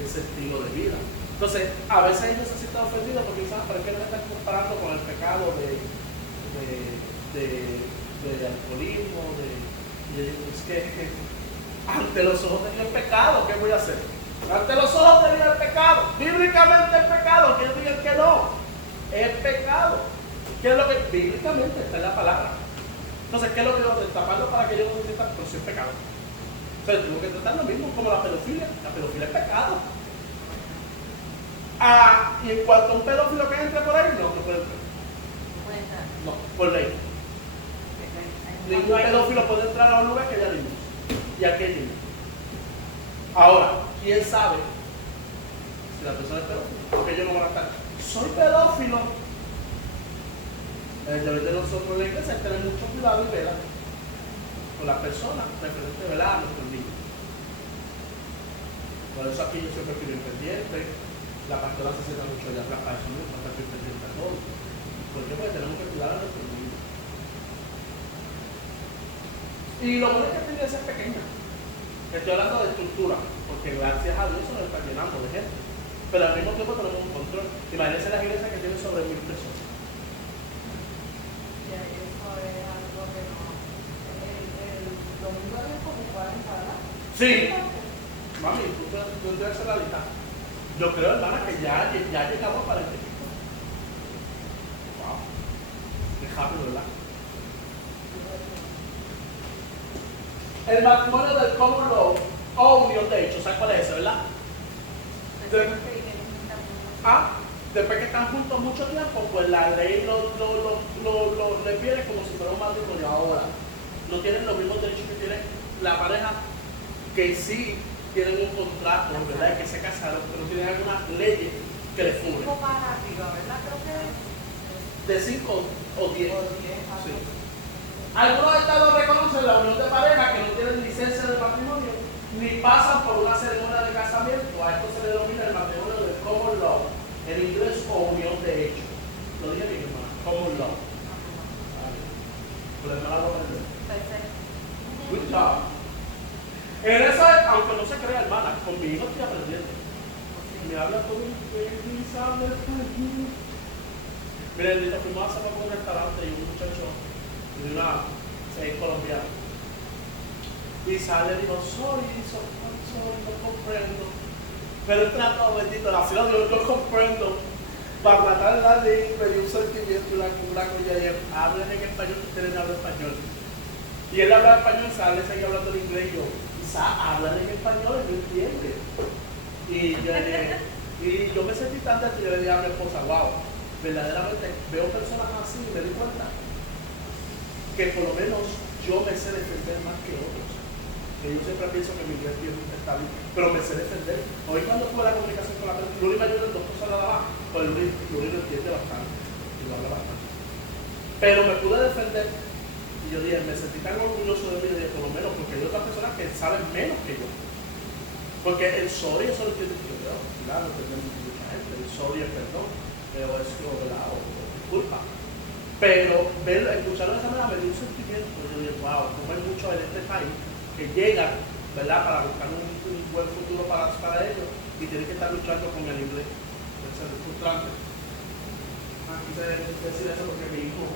ese estilo de vida. Entonces, a veces ellos se sienten ofendidos porque dicen, ¿pero qué no me están comparando con el pecado de alcoholismo? Es que ante los ojos de Dios el pecado, ¿qué voy a hacer? Ante los ojos de Dios el pecado, bíblicamente el pecado, que ellos digan que no, es pecado. ¿Qué es lo que bíblicamente está en la palabra? Entonces, ¿qué es lo que debo taparlo para que ellos no se sientan? Pero si es pecado. Entonces, tengo que tratar lo mismo como la pedofilia. La pedofilia es pecado. Y en cuanto a un pedófilo que entre por ahí, no puede entrar. No puede entrar. No, por ley. Ningún pedófilo puede entrar a un lugar que haya niños. Y aquí hay niños. Ahora, ¿quién sabe si la persona es pedófila? Porque ellos no van a estar. Soy pedófilo. El deber de nosotros en la iglesia es tener mucho cuidado y vela con las personas referente a nuestros niños. Por eso aquí yo siempre pido pendiente, La pastora se sienta mucho allá atrás para eso mismo, para que usted sienta todo. ¿Por qué? Porque tenemos que cuidar a nuestros niños. Y lo bueno es que esta iglesia es pequeña. Estoy hablando de estructura, porque gracias a Dios se nos está llenando de gente. Pero al mismo tiempo tenemos un control. Imagínense las iglesias que tienen sobre 1000 personas. Y eso es algo que no. El domingo es como 40, ¿verdad? Sí. Mami, tú debes hacer la lista. Yo creo, hermana, que ya llegamos para el pico. Wow. Qué rápido, ¿verdad? El matrimonio del common law o unión de hecho, ¿sabes cuál es ese, verdad? Después que están juntos mucho tiempo, pues la ley lo refiere como si fuera un matrimonio. Ahora, no tienen los mismos derechos que tiene la pareja, que sí tienen un contrato, ¿verdad? Que se casaron, pero tienen algunas leyes que les cubren. Como para arriba, ¿verdad? Creo que De 5 o 10. sí. Algunos estados reconocen la unión de pareja que no tienen licencia de matrimonio ni pasan por una ceremonia de casamiento. A esto se le denomina el matrimonio del common law, en inglés, o unión de hecho. Lo dije bien, hermano, common law. Pero no la voy a aprender. Perfecto. Good job. En eso, aunque no se crea, hermana, con mi hijo estoy aprendiendo. Me habla todo un sabe español. Miren, fuimos hace poco a un restaurante y un muchacho de una colombiana. Y sale y dijo, sorry, no comprendo. Pero él trató, bendito, la ciudad de no comprendo. Para matar la ley, me dio un sentimiento y una cosa y hablen en español, ustedes no hablan español. Y él habla español, sale, seguía hablando en inglés y yo, Isa, hablan en español, no entiende. Y yo me sentí tan dentro y yo le dije a mi esposa, wow, verdaderamente veo personas así y me di cuenta que por lo menos yo me sé defender más que otros. Que yo siempre pienso que mi inglés está bien, pero me sé defender. Hoy cuando tuve la comunicación con la persona, Luli me ayuda en 2 cosas nada más, pues Luli lo entiende bastante y lo habla bastante. Pero me pude defender y yo dije, me sentí tan orgulloso de mí, y dije, por lo menos, porque hay otras personas que saben menos que yo. Porque el sorry, eso lo entiende yo, claro, lo entiende mucha gente, el sorry es perdón, pero es lo de la disculpa. Pero escucharlo de esa manera me dio un sentimiento, yo dije, wow, como hay muchos en este país que llegan, ¿verdad?, para buscar un buen futuro para ellos y tienen que estar luchando con el inglés. Eso es frustrante. Quise decir eso porque mi hijo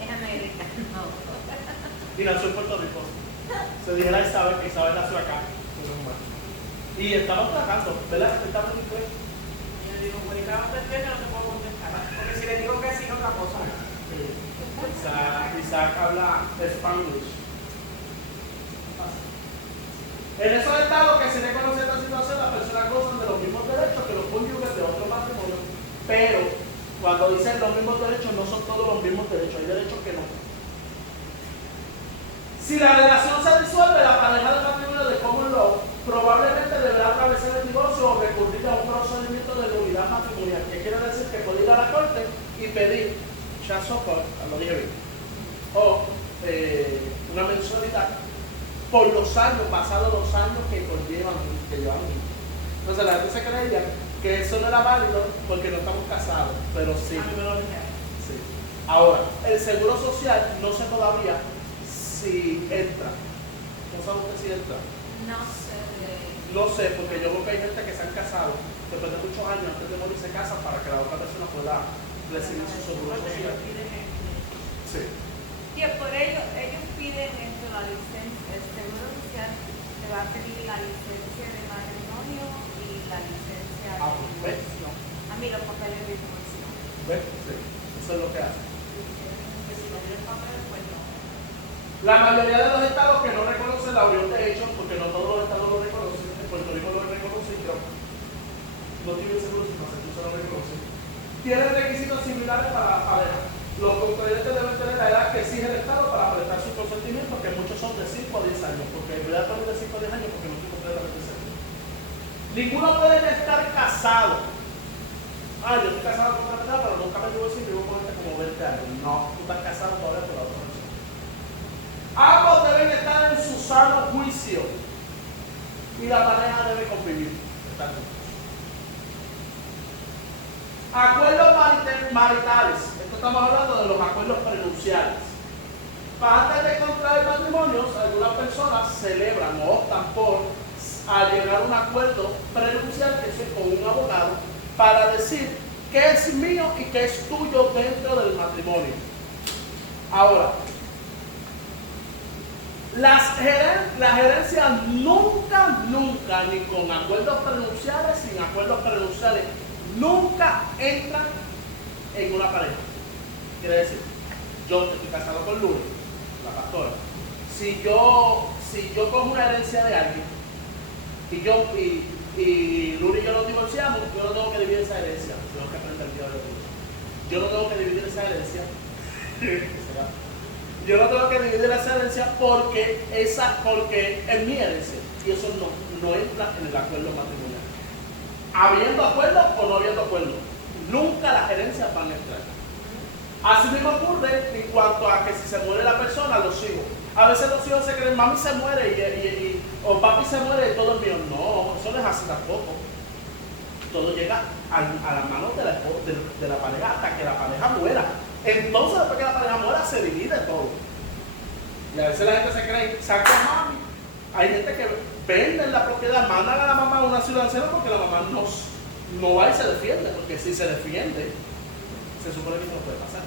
Es americano. y nació en Puerto Rico. Se dijera Isabel, que Isabel nació acá. Y estamos trabajando, ¿verdad? Estamos en inglés. Y yo digo, pues cada vez que no te puedo contestar. Porque si le digo que sí, otra cosa. Isaac habla Spanglish. En esos estados que se reconoce esta situación, las personas gozan de los mismos derechos que los cónyuges de otros matrimonios. Pero cuando dicen los mismos derechos, no son todos los mismos derechos, hay derechos que no. Si la relación se disuelve, la pareja del matrimonio de common law probablemente deberá atravesar el divorcio o recurrir a un procedimiento de nulidad matrimonial. ¿Qué quiere decir? Que puede ir a la corte y pedir child support, lo dije bien, o una mensualidad por los años, pasados los años que llevan. Entonces la gente se creía que eso no era válido porque no estamos casados, pero sí. A mí me lo dijeron. Sí. Ahora, el seguro social no sé todavía si entra. ¿No sabe usted si entra? No sé. No sé, porque yo veo que hay gente que se han casado después de muchos años antes de morir se casan para que la otra persona pueda recibir su seguro social. Sí. Sí, por ello, ellos piden esto, la licencia, el seguro social te va a pedir la licencia de matrimonio y la licencia de ¿ves? divorcio. A mí los papeles de divorcio. ¿Ves? Sí. Eso es lo que hace. Que si no tienen papel, pues no. La mayoría de los estados que no reconocen la unión de hechos, porque no todos los estados lo reconocen, en Puerto Rico lo reconocen, creo. No tienen seguro si Massachusetts lo reconoce. Tienen requisitos similares para la pareja. Los contrayentes deben tener la edad que exige el Estado para prestar su consentimiento, que muchos son de 5 a 10 años, porque en verdad también de 5 a 10 años porque no estoy completamente seguro. Ninguno puede estar casado. Yo estoy casado con otra persona, pero nunca me divorcio y vivo con este como 20 años. No, tú estás casado todavía con la otra persona. Ambos deben estar en su sano juicio y la pareja debe convivir. Acuerdos maritales. Esto estamos hablando de los acuerdos prenupciales. Antes de contraer matrimonios, algunas personas celebran o optan por llegar a un acuerdo prenupcial, que es con un abogado, para decir qué es mío y qué es tuyo dentro del matrimonio. Ahora, las herencias nunca, ni con acuerdos prenupciales, sin acuerdos prenupciales, nunca entran en una pareja. Quiere decir, yo estoy casado con Lourdes, la pastora. Si yo cojo una herencia de alguien y Lourdes y yo nos divorciamos, yo no tengo que dividir esa herencia. Tengo que aprender el día de hoy. Yo no tengo que dividir esa herencia. Yo no tengo que dividir esa herencia porque es mi herencia. Y eso no entra en el acuerdo matrimonial. Habiendo acuerdo o no habiendo acuerdo, nunca las herencias van a entrar. Así mismo ocurre en cuanto a que si se muere la persona, los hijos. A veces los hijos se creen, mami se muere o papi se muere y todo es mío. No, eso no es así tampoco. Todo llega a las manos de la pareja hasta que la pareja muera. Entonces, después que la pareja muera, se divide todo. Y a veces la gente se cree, saca a mami. Hay gente que vende la propiedad, mandan a la mamá a una ciudad anciana porque la mamá no va y se defiende. Porque si se defiende, se supone que eso no puede pasar.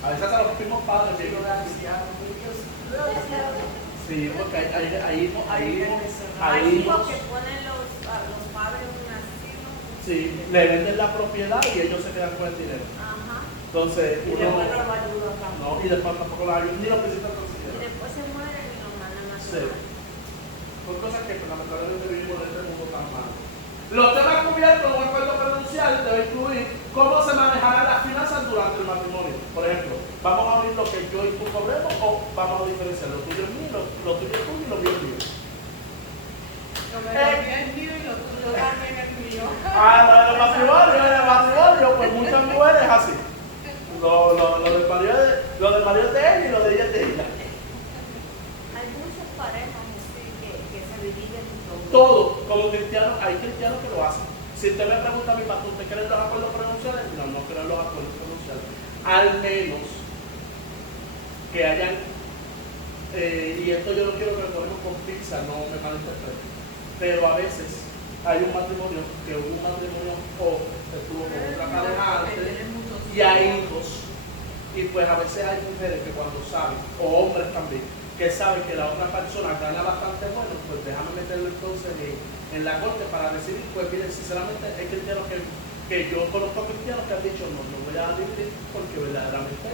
A veces a los mismos padres llegan a sí, porque Hay hijos que ponen los padres en un asilo. Sí, le venden la propiedad y ellos se quedan con el dinero. Ajá. Entonces, Y después no lo ayudan tampoco. No, y después tampoco lo ayudan, ni lo visitan Y consideran. después se mueren y los mandan a su Sí. madre. Son cosas que lamentablemente vivimos en este mundo tan malo. Los temas cubiertos en un acuerdo prenupcial deben incluir cómo se manejarán las finanzas durante el matrimonio. Por ejemplo, ¿vamos a unir lo que yo y tú cobremos o vamos a diferenciar lo tuyo es mío, lo tuyo es tuyo y lo mío es mío? Lo mío es mío y lo tuyo también es mío. En el matrimonio, pues muchas mujeres así. Lo del marido es de él y lo de ella es de ella. Hay muchas parejas así que se dividen todo. Todo, como cristianos, hay cristianos que lo hacen. Si usted me pregunta a mi pastor, ¿usted cree en los acuerdos prenupciales? No creo en los acuerdos prenupciales. Al menos que hayan, y esto yo no quiero que lo ponemos con pizza, no me malinterpreten, pero a veces hay un matrimonio que hubo un matrimonio o estuvo con otra pareja antes y hay hijos. Y pues a veces hay mujeres que cuando saben, o hombres también, que saben que la otra persona gana bastante bueno, pues déjame meterlo entonces en la corte para decidir. Pues miren, sinceramente hay cristianos que yo conozco cristianos que han dicho no voy a dividir porque verdaderamente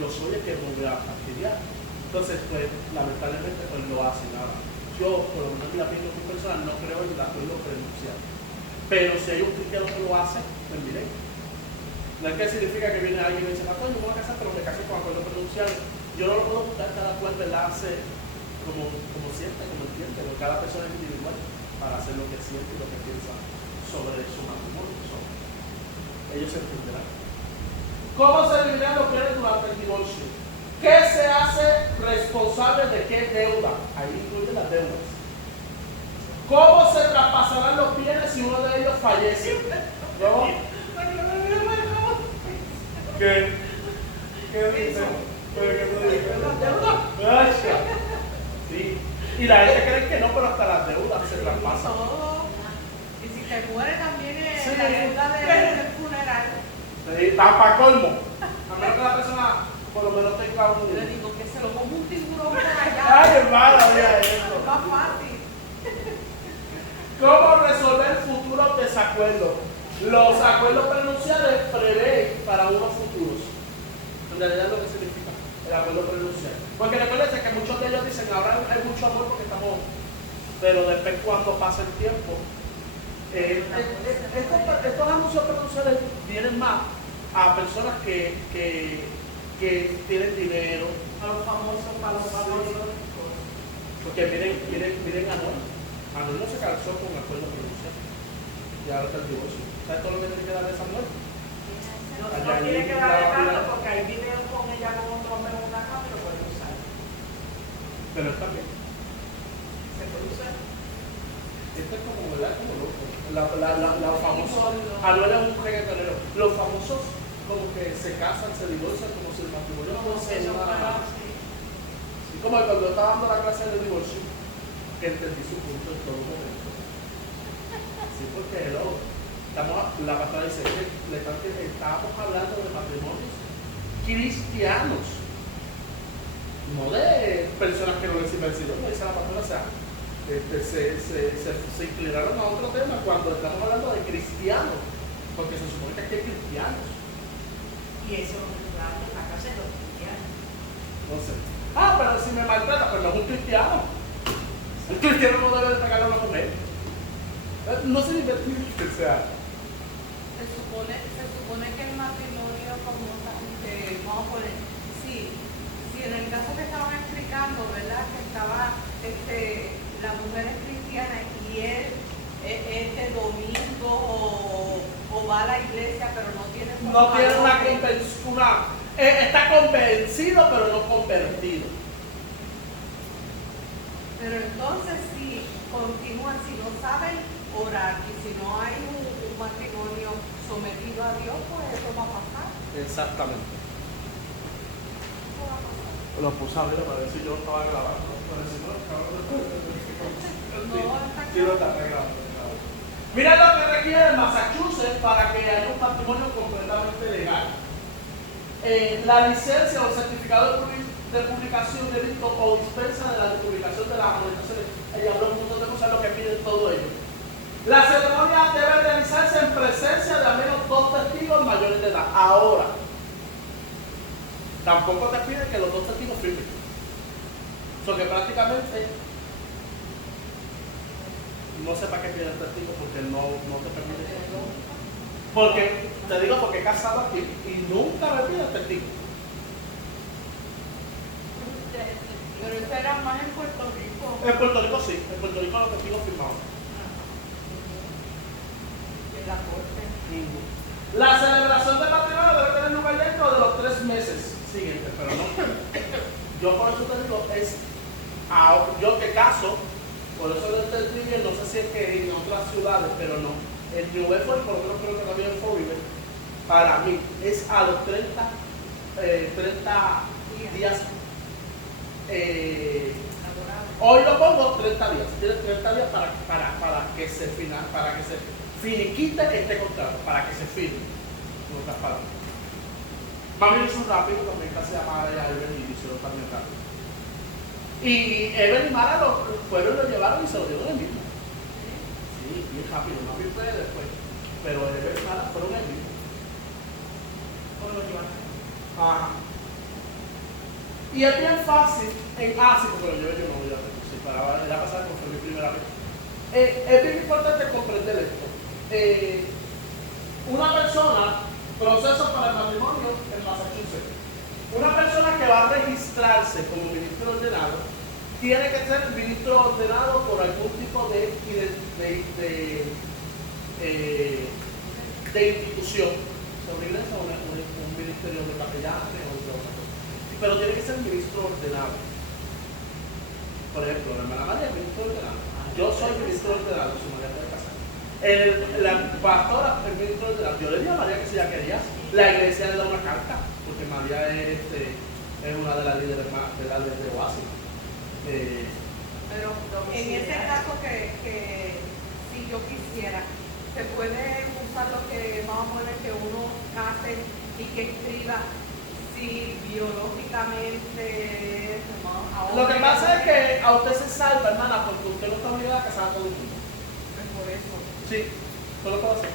yo soy el que me voy a fastidiar. Entonces pues lamentablemente pues lo hacen. Ahora yo por lo menos en la opinión personal no creo en el acuerdo prenupcial, pero si hay un cristiano que lo hace, pues miren, no es que significa que viene alguien y me dice, pastor, yo me voy a casar pero me casé con acuerdo prenupcial. Yo no lo puedo buscar, cada cual hace como siente, como entiende, porque cada persona es individual para hacer lo que siente y lo que piensa sobre su matrimonio. Ellos se entenderán. ¿Cómo se dividirán los bienes durante el divorcio? ¿Qué se hace responsable de qué deuda? Ahí incluye las deudas. ¿Cómo se traspasarán los bienes si uno de ellos fallece? ¿No? ¿Qué dice? Sí. Y la gente cree que no, pero hasta las deudas se traspasan. Y si te muere también Sí. la deuda del funeral. Sí, está para colmo. A menos que la persona por lo menos tenga un... Yo le digo que se lo ponga un tiburón por allá. Ay, hermano, mira eso. Más fácil. ¿Cómo resolver futuros desacuerdos? Los acuerdos prenupciales prevén para unos futuros. En realidad es lo que significa el acuerdo prenupcial. Porque recuérdense que muchos de ellos dicen, ahora hay mucho amor porque estamos... Pero después cuando pasa el tiempo, estos anuncios prenupciales vienen más a personas que tienen dinero. A los famosos, para los famosos. Porque miren a Noel. Manuel no se casó con un acuerdo prenupcial. Y ahora está el divorcio. ¿Sabes todo lo que tiene que dar de Samuel? No tiene que darle tanto porque hay videos con ella con otro hombre en una cama y lo puede usar. Pero él también. Se puede usar. Esto es como, ¿verdad? Como loco. Los famosos, Anuel es un reggaetonero. Los famosos como que se casan, se divorcian, como si el matrimonio no fuese una... Sí, como cuando yo estaba dando la clase de divorcio, que entendí su punto en todo momento. Sí, porque la pastora dice que estábamos hablando de matrimonios cristianos, no de personas que no les sirven el Señor, no dice la pastora, o sea, se inclinaron a otro tema cuando estamos hablando de cristianos, porque se supone que aquí hay cristianos. Y eso es lo que está en la casa de los cristianos. Entonces, pero si me maltrata, pues no es un cristiano. El cristiano no debe de pegar a una mujer. No se divierte, o sea. Se supone que el matrimonio, como vamos a poner, si en el caso que estaban explicando, ¿verdad? Que estaba la mujer es cristiana y él este domingo o va a la iglesia, pero no tiene está convencido, pero no convertido. Pero entonces si continúan, si no saben orar y si no hay un matrimonio sometido a Dios, pues eso va a pasar. Exactamente. Eso va a pasar. Lo puse a ver para ver si yo estaba grabando. Para decir, no, está grabando. Mira lo que requiere Massachusetts para que haya un matrimonio completamente legal. La licencia o certificado de publicación de edicto o dispensa de la publicación de las amonestaciones. Ella habló un montón de cosas, lo que piden todo ello. La ceremonia debe realizarse en presencia de al menos 2 testigos mayores de edad. Ahora, tampoco te piden que los 2 testigos firmen. So que prácticamente no sé para qué piden testigos porque no te permite. Porque, te digo, porque he casado aquí y nunca me piden testigos. Pero eso era más en Puerto Rico. En Puerto Rico sí, en Puerto Rico los testigos firmados. En la corte. La celebración del matrimonio debe tener lugar dentro de los 3 meses siguientes, pero no. Yo por eso te digo, yo que caso, por eso del trivia, no sé si es que en otras ciudades, pero no. En New Bedford, por lo menos creo que también en Fall River, para mí es a los 30 días. Hoy lo pongo 30 días. Tienes 30 días para que se finiquite este contrato, para que se firme. En otras palabras. Mami lo hizo rápido, también casi a Evelyn y lo hicieron también rápido. Y Evelyn y Mara lo llevaron y se lo dieron el mismo. Sí, bien rápido, Mami fue después. Pero Evelyn y Mara fueron el mismo. ¿Cómo lo llevan? Ajá. Y es bien fácil, sí, porque lo llevé yo no, ya sí, para ya pasar con mi primera vez. Es bien importante comprender esto. Una persona, proceso para el matrimonio en Massachusetts. Una persona que va a registrarse como ministro ordenado tiene que ser ministro ordenado por algún tipo de institución. Sobre iglesia o un ministerio de capellanes o de otra cosa. Pero tiene que ser ministro ordenado. Por ejemplo, la hermana María es ministro ordenado. Yo soy ministro ordenado, su María puede casar. La pastora es ministro ordenado. Yo le dije a María que si ella quería, la iglesia le da una carta, porque María es una de las líderes más de Oasis. Pero en ese caso que si yo quisiera, se puede usar lo que vamos a poner que uno hace y que escriba si biológicamente Lo que pasa es que a usted se salva, hermana, porque usted no está obligada a casar a todo el mundo. Es por eso. Sí, usted lo puede hacer.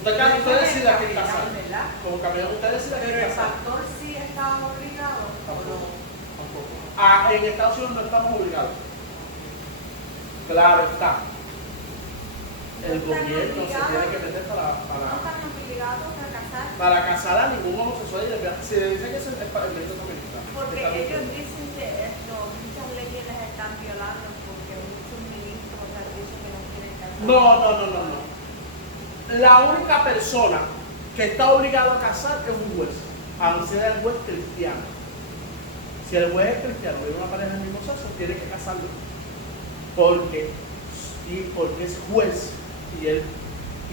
Usted decide a quién casar. Como capellán, usted decide a quién Pero el casar. pastor sí está obligado. Tampoco. En Estados Unidos no estamos obligados. Claro está. El gobierno se tiene que meter No están obligados a casar. para casar a ningún homosexual y lesbiana. Si le dicen que es el movimiento feminista. Porque ellos dicen que muchas leyes las están violando porque muchos ministros han dicho que no quieren casar. No. La única persona que está obligado a casar es un juez, aunque sea el juez cristiano. Si el juez es cristiano y una pareja del mismo sexo, tiene que casarlo. Porque y porque es juez y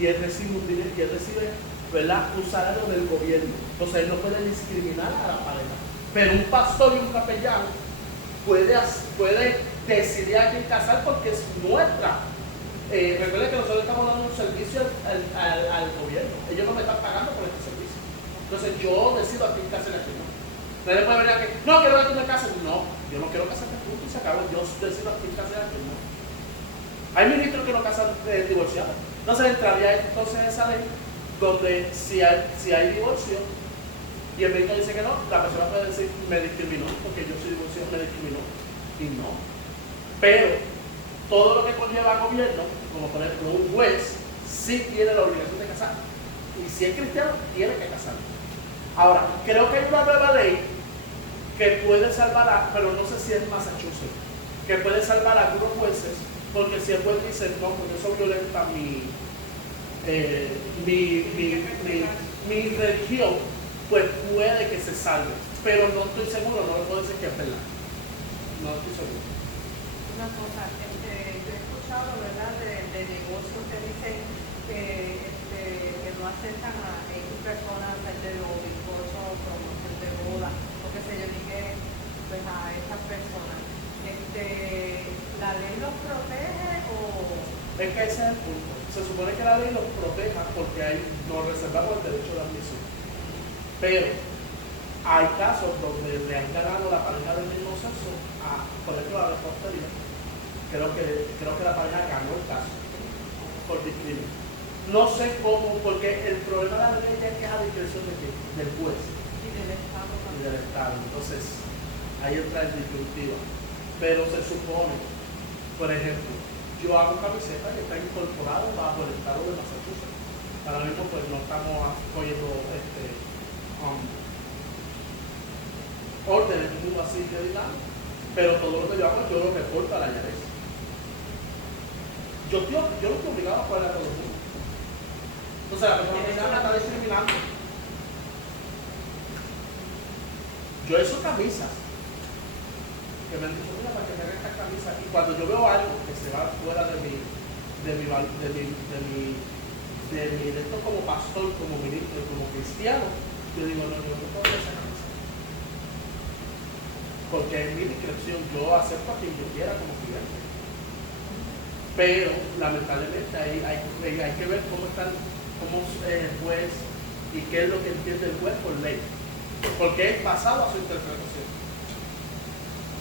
él recibe un dinero, y él recibe, ¿verdad?, un salario del gobierno. Entonces él no puede discriminar a la pareja. Pero un pastor y un capellán puede decidir a quién casar porque es nuestra. Recuerden que nosotros estamos dando un servicio al gobierno. Ellos no me están pagando por este servicio. Entonces yo decido a quién casar a quién no. Nadie puede venir a que, no, quiero que tú me cases. No, yo no quiero casarte, punto y se acabó. Yo decido a quién casar a quién no. Hay ministros que no casan divorciados. Entonces entraría entonces esa ley donde si hay divorcio y el ministro dice que no, la persona puede decir, me discriminó, porque yo soy divorciado, me discriminó. Y no. Pero todo lo que conlleva al gobierno, como por ejemplo un juez, sí tiene la obligación de casar. Y si es cristiano, tiene que casar. Ahora, creo que hay una nueva ley que puede salvar, pero no sé si es Massachusetts, que puede salvar a algunos jueces, porque si el juez dice, no, porque eso violenta mi religión, pues puede que se salve. Pero no estoy seguro, no le puedo decir que es verdad. No estoy seguro. Una cosa, yo he escuchado, ¿verdad?, de negocios que dicen que no aceptan a X personas de los bizcochos, promoción de boda, o qué sé yo, ni que pues a estas personas. ¿La ley los protege o...? Es que ese es el punto. Se supone que la ley los proteja porque nos reservamos el derecho de admisión. Pero hay casos donde le han ganado la pareja del mismo sexo, por ejemplo, a la reportería. Creo que la pareja ganó el caso por discriminación. No sé cómo, porque el problema de la ley es que es a discreción del juez Y del Estado y también. del Estado. Entonces, ahí entra el disyuntiva. Pero se supone, por ejemplo, yo hago camiseta que está incorporado bajo el estado de Massachusetts. Ahora mismo pues no estamos cogiendo órdenes, digo así de dinámico, pero todo lo que yo hago yo lo reporto a la IRS. Yo no estoy obligado a ponerle a todo el mundo. Entonces la persona que me está discriminando. Yo he hecho camisas que me han dicho, mira, para que me haga esta camisa, y cuando yo veo algo que se va fuera de esto como pastor, como ministro, como cristiano, yo digo, no, yo no puedo hacer esa camisa. Porque es mi discreción, yo acepto a quien yo quiera como cliente. Pero, lamentablemente, hay que ver cómo el juez y qué es lo que entiende el juez por ley. Porque es basado a su interpretación.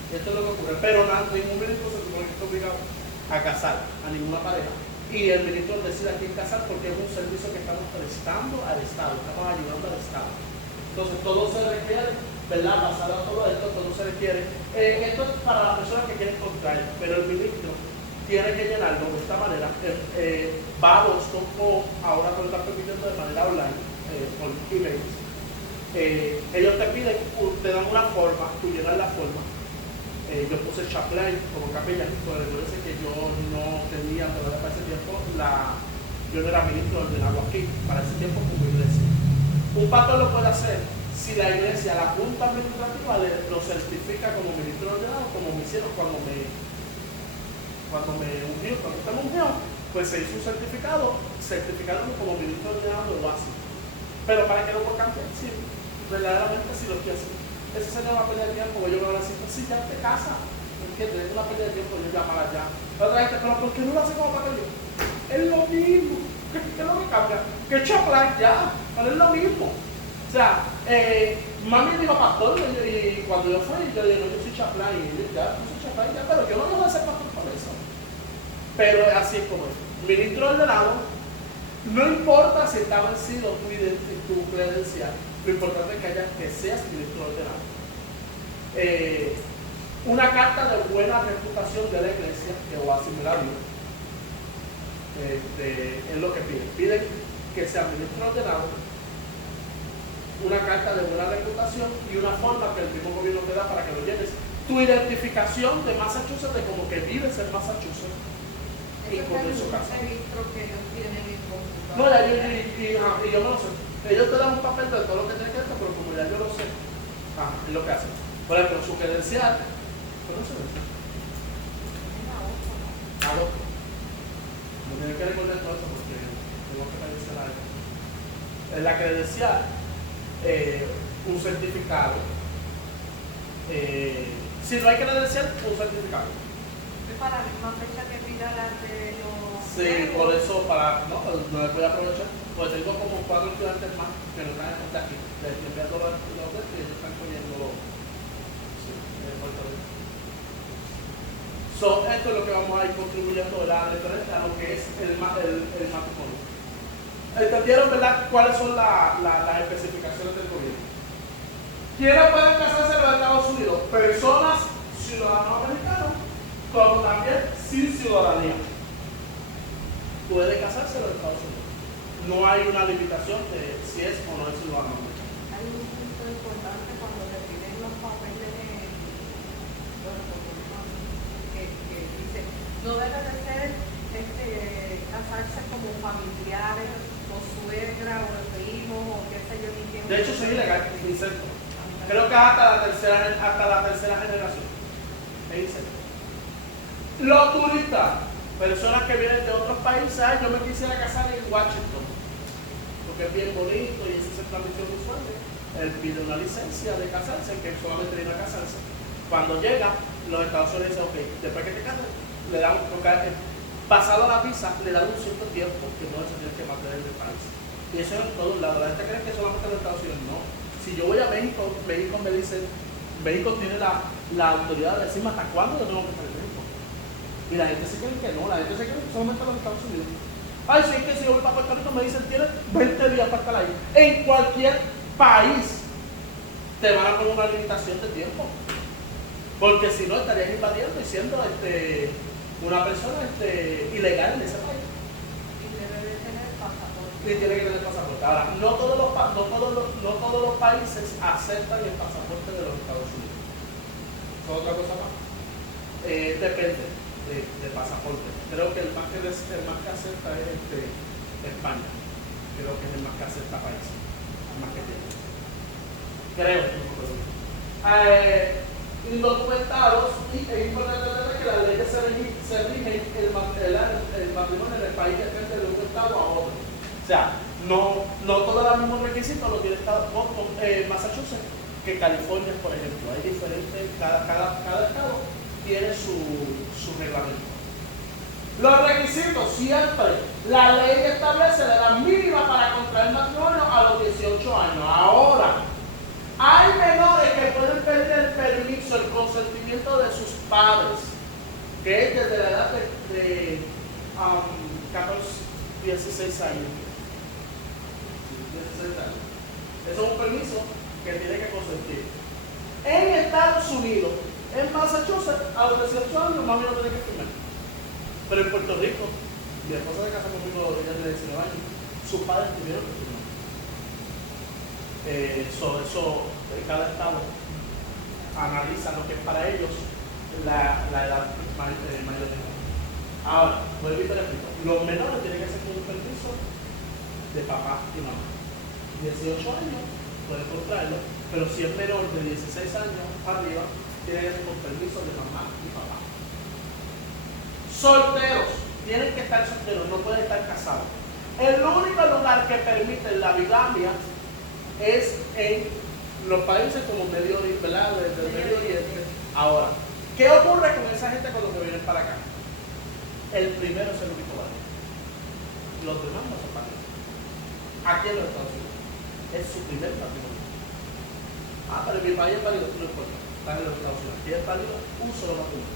Esto es lo que ocurre. Pero ningún ministro se supone que está obligado a casar a ninguna pareja. Y el ministro decide a quién casar porque es un servicio que estamos prestando al Estado, estamos ayudando al Estado. Entonces todo se requiere, ¿verdad? Basado a todo esto, todo se requiere. Esto es para las personas que quieren contraer, pero el ministro tiene que llenarlo de esta manera. Va a Boston o ahora lo están permitiendo de manera online, por email. Ellos te piden, te dan una forma, tú llenas la forma. Yo puse chaplain como capellán, pero recuerden que yo no tenía todavía para ese tiempo, yo no era ministro ordenado aquí, para ese tiempo como iglesia. Un pastor lo puede hacer si la iglesia, la junta administrativa lo certifica como ministro ordenado, como me hicieron cuando me ungió, cuando usted me ungió, pues se hizo un certificado, certificándome como ministro ordenado de OASI. Pero para que no lo cambien, sí, verdaderamente sí lo quiero hacer. Eso sería una pérdida de tiempo, porque yo me voy a decir, pues si ya te casas, ¿entiendes? Es una pérdida de tiempo, yo llamar allá. La otra gente, pero ¿por qué no lo hace como papel? Es lo mismo, ¿qué es lo que cambia? Que chaplain ya, pero es lo mismo. O sea, mami me dijo pastor, y cuando yo fui, yo le dije, no, yo soy chaplain, y yo ya, yo soy chaplain ya, pero yo no voy a ser pastor por eso. Pero así es como es. Ministro ordenado, no importa si está vencido tu credencial, lo importante es que seas ministro ordenado. Una carta de buena reputación de la iglesia, que o asimilario, es lo que piden. Piden que sea ministro ordenado, una carta de buena reputación y una forma que el mismo gobierno te da para que lo llenes. Tu identificación de Massachusetts, de como que vives en Massachusetts, y con eso casa. registro que ellos tienen en computadora. No, ya yo me lo sé. Ellos te dan un papel de todo lo que tienes que hacer, pero como ya yo lo sé, es lo que hacen. Por ejemplo, su credencial, ¿cómo se dice? Tienen que recordar todo eso porque tengo que mencionar algo. En la que le decía un certificado. Si no hay que decir un certificado. Es para la misma fecha que pida la de los... Sí, por eso, no me voy a aprovechar, pues tengo como 4 estudiantes más que no están de aquí, les enviando los de y ellos están cogiendo en Puerto Rico. Esto es lo que vamos a ir contribuyendo, ¿verdad? Referente a lo que es el matrimonio. ¿Entendieron, verdad, cuáles son las especificaciones del gobierno? ¿Quiénes pueden casarse en los Estados Unidos? Personas ciudadanos americanos, como también sin ciudadanía. Puede casarse en los Estados Unidos. No hay una limitación de si es o no es ciudadano americano. Hay un punto importante cuando te piden los papeles que dice, no debe de ser casarse como familiares o suegra o primo o qué sé yo ni quién. De hecho, es ilegal, es incesto. Creo que hasta la tercera generación. Es incesto. Los turistas, personas que vienen de otros países, yo me quisiera casar en Washington, porque es bien bonito y esa es la misión usual. Él pide una licencia de casarse, que solamente viene a casarse. Cuando llega, los Estados Unidos dicen, ok, después que te casas, le dan, pasado la visa, le dan un cierto tiempo que no se tiene que mantener en el país. Y eso es en todos lados. La gente cree que solamente en los Estados Unidos, no. Si yo voy a México, México me dice, México tiene la autoridad de decirme hasta cuándo yo tengo que estar en México. Y la gente se cree que no, la gente se cree que solamente en los Estados Unidos. Ay, sí, es que si yo voy para Puerto Rico me dicen, tienes 20 días para estar ahí. En cualquier país te van a poner una limitación de tiempo. Porque si no, estarías invadiendo y siendo una persona ilegal en ese país. Y debe de tener pasaporte. Y tiene que tener pasaporte. Ahora, no todos los países aceptan el pasaporte de los Estados Unidos. ¿Es otra cosa más? Depende de pasaporte. Creo que el más que acepta es España. Creo que es el más que acepta países. El más que tiene. Creo. Indocumentados, y es importante entender que las leyes se rigen el matrimonio en el país depende de un estado a otro. O sea, no todos los mismos requisitos los tiene Massachusetts que California, por ejemplo. Hay diferentes, cada estado tiene su reglamento. Los requisitos siempre, la ley establece la edad mínima para contraer matrimonio a los 18 años. Ahora, hay menores que pueden pedir el permiso, el consentimiento de sus padres, que es desde la edad de 16 años. 16 años. Eso es un permiso que tiene que consentir. En Estados Unidos, en Massachusetts, a los 18 años, mami no tiene que firmar. Pero en Puerto Rico, mi esposa se casa conmigo ella tiene 19 años, sus padres tuvieron que firmar. Eso cada estado analiza lo que es para ellos la edad mayor de edad. Ahora, vuelvo y te repito, los menores tienen que ser con un permiso de papá y mamá. 18 años pueden contraerlo, pero si es menor de 16 años arriba, tiene que ser con permiso de mamá y papá. Solteros, tienen que estar solteros, no pueden estar casados. El único lugar que permite la bigamia es en los países como Medio Oriente, ¿verdad? Del Medio Oriente. Ahora, ¿qué ocurre con esa gente cuando que vienen para acá? El primero es el único válido. Los demás no son válidos. Aquí en los Estados Unidos. Es su primer matrimonio. Pero en mi país es válido, no importa. Estás en los Estados Unidos. Aquí es válido un solo matrimonio.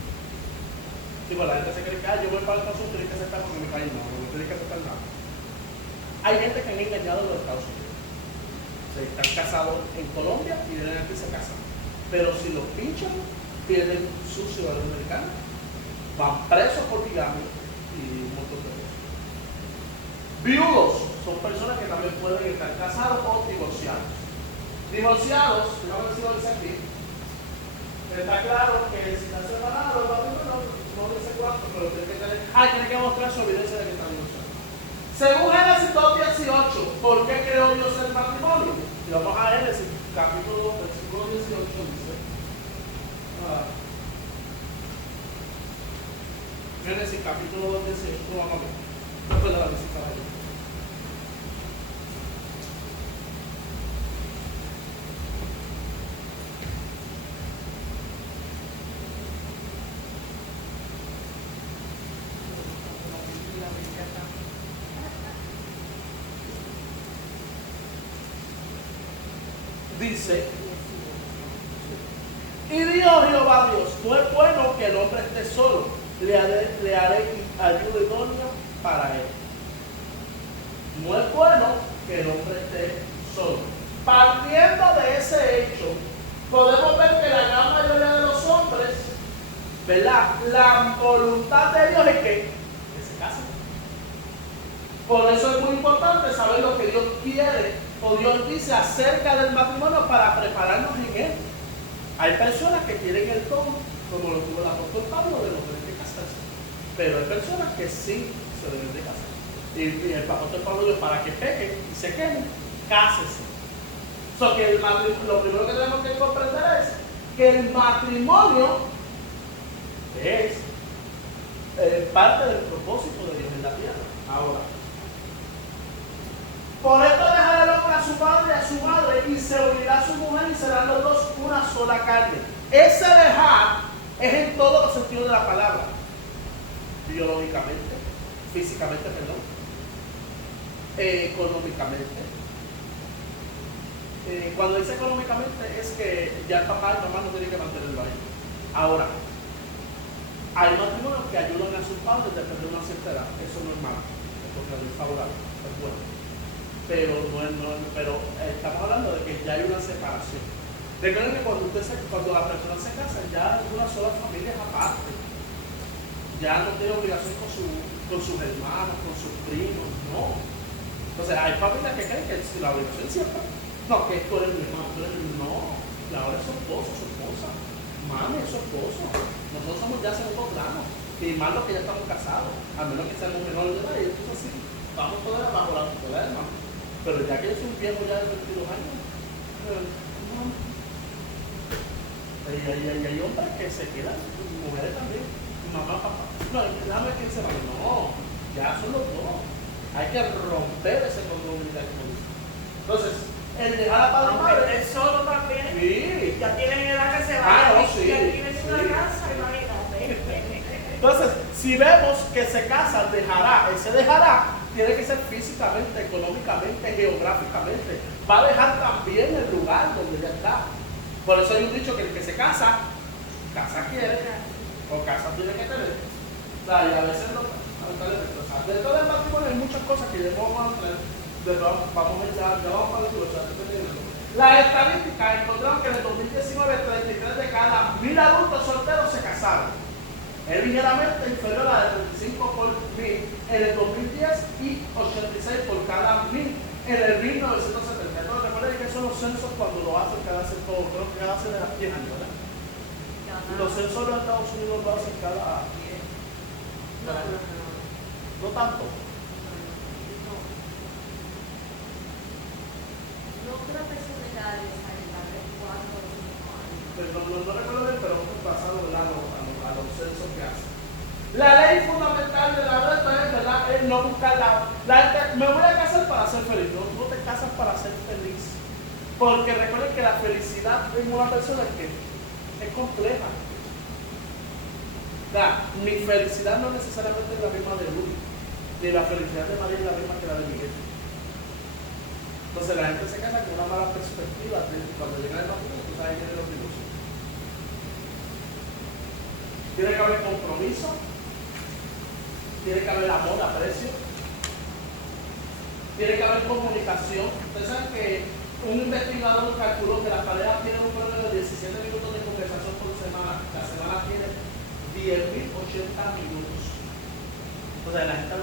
Y bueno, la gente se cree que yo voy para los Estados Unidos, tienes que aceptar porque en mi país no tienes que aceptar nada. Hay gente que han engañado en los Estados Unidos. Están casados en Colombia y vienen aquí y se casan. Pero si los pinchan, pierden su ciudadanía americana, van presos por bigamia y un montón de cosas. Viudos son personas que también pueden estar casados o divorciados. Divorciados, déjame decirlo aquí, está claro que si están separados, no dice cuánto, pero tiene que tener, tiene que mostrar su evidencia de que están divorciados. Según Génesis 2:18, ¿por qué creó Dios el matrimonio? Y vamos a Génesis, capítulo 2, versículo 18, dice. Génesis, capítulo 2, 18, vamos a ver. Después de la visita a Dios. Dice, y dijo Jehová Dios, no es bueno que el hombre esté solo, le haré ayuda idónea para él. No es bueno que el hombre esté solo. Partiendo de ese hecho, podemos ver que la gran mayoría de los hombres, ¿verdad? La voluntad de Dios es que se casen. Por eso es muy importante saber lo que Dios quiere o Dios dice acerca del matrimonio para prepararnos en él. Hay personas que quieren el don, como lo tuvo el apóstol Pablo, de no tener que casarse. Pero hay personas que sí se deben de casar. Y el apóstol Pablo dijo, para que pequen y se queden, cásese. So que lo primero que tenemos que comprender es que el matrimonio es parte del propósito de Dios en la tierra. Ahora, por esto dejará el hombre a su padre y a su madre y se unirá a su mujer y serán los dos una sola carne. Ese dejar es en todos los sentidos de la palabra. Biológicamente, físicamente, perdón, económicamente. Cuando dice económicamente es que ya el papá y la mamá no tienen que mantenerlo ahí. Ahora, hay matrimonios que ayudan a sus padres después de una cierta edad. Eso no es malo, porque es favorable, es bueno. Pero estamos hablando de que ya hay una separación. Recuerden que cuando la persona se casa, ya es una sola familia aparte. Ya no tiene obligación con sus hermanos, con sus primos, no. Entonces, hay familias que creen que la obligación siempre. No, que tú eres mi hermano, tú eres mi... No, y ahora es su esposo, su esposa. Mami, es su esposo. Nosotros somos ya segundos planos. Y más los que ya estamos casados. A menos que seamos menores de edad. Y entonces sí, vamos todos bajo la tutela, hermano. Pero ya que yo soy un viejo ya de 22 años, no. Y hay hombres que se quedan, mujeres también, mamá, papá. No, déjame que se vayan. No, ya son los dos. Hay que romper ese cordón umbilical. Entonces, el dejar a padre y madre. El solo también. Sí. Ya tienen edad que se van. No, sí. Ya viven en una casa, imagínate. Entonces, si vemos que se casa, dejará. Ese dejará tiene que ser físicamente, económicamente, geográficamente. Va a dejar también el lugar donde ya está. Por eso hay un dicho que el que se casa, casa quiere, o casa tiene que tener. O sea, y a veces no. Dentro del matrimonio hay muchas cosas que ya vamos a entrar. Vamos para el divorcio. Las estadísticas encontraron que en el 2019 33 de cada 1000 adultos solteros se casaron. Es ligeramente inferior a la de 35 por 1000 en el 2010 y 86 por cada 1000 en el 1970. Entonces recuerden que son los censos cuando lo hacen cada cierto, creo que cada hace de 10 años, ¿verdad? Los censos de los Estados Unidos lo hacen cada 10. No tanto. No creo que eso me da de 4 o 5 años. No recuerdo bien, pero es basado a los censos que hacen. La ley fundamental de la verdad es, ¿verdad? Es no buscar me voy a casar para ser feliz. No te casas para ser feliz. Porque recuerden que la felicidad en una persona es compleja. Mi felicidad no necesariamente es la misma de Luis, ni la felicidad de María es la misma que la de Miguel. Entonces la gente se casa con una mala perspectiva cuando llega el matrimonio, tú sabes que vienen los divorcios. Tiene que haber compromiso, tiene que haber amor, aprecio, tiene que haber comunicación. Ustedes saben que un investigador calculó que la pareja tiene un promedio de 17 minutos de conversación por semana. La semana tiene 10.080 minutos. O sea, la gente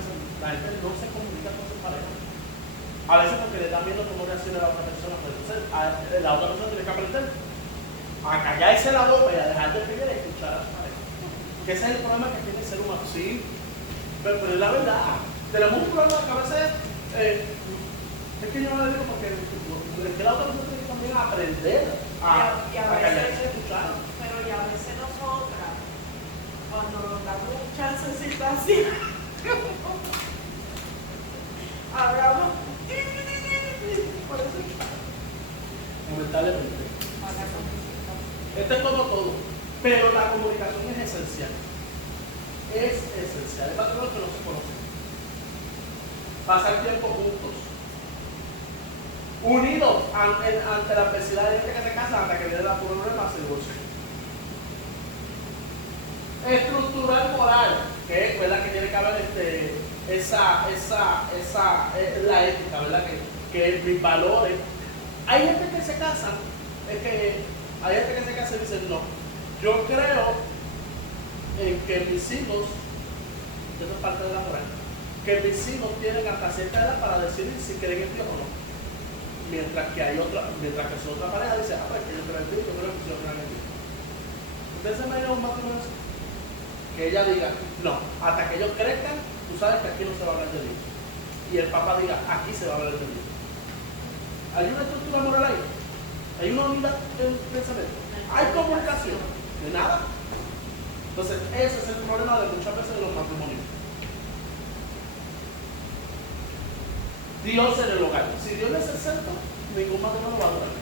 no se comunica con su pareja. A veces porque le da miedo cómo reacciona la otra persona. Pues entonces, la otra persona tiene que aprender a callarse la boca y a dejar de pedir y escuchar a su pareja. Que ese es el problema que tiene el ser humano. Sí, pero es la verdad. Tenemos un problema que a veces es que yo no le digo porque es que la otra persona tiene que también aprender a callarse y escuchar. Pero ya a veces nosotras, cuando nos damos un chancecito así, Hablamos. Lamentablemente. Esto es como todo. Pero la comunicación es esencial. Es esencial. Es para todos los que no se conocen. Pasar tiempo juntos. Unidos ante la adversidad de gente que se casa, hasta que viene la problema, se divorcia. Estructural moral, que es ¿verdad? Que tiene que haber la ética, ¿verdad? Que mis valores. Hay gente que se casa, hay gente que se casa y dice, no, yo creo en que mis hijos, esto es parte de la moral, que mis hijos tienen hasta cierta edad para decidir si creen en Dios o no. Mientras que su otra pareja dice, pues que yo creo en Dios, yo creo que yo creo en Dios. Ustedes se me dio un matrimonio así. Que ella diga, no, hasta que ellos crezcan, tú sabes que aquí no se va a hablar de Dios. Y el papá diga, aquí se va a hablar de Dios. ¿Hay una estructura moral ahí? ¿Hay una unidad en pensamiento? ¿Hay comunicación? De nada. Entonces, ese es el problema de muchas veces de los matrimonios. Dios en el hogar. Si Dios no es el centro, ningún matrimonio va a durar.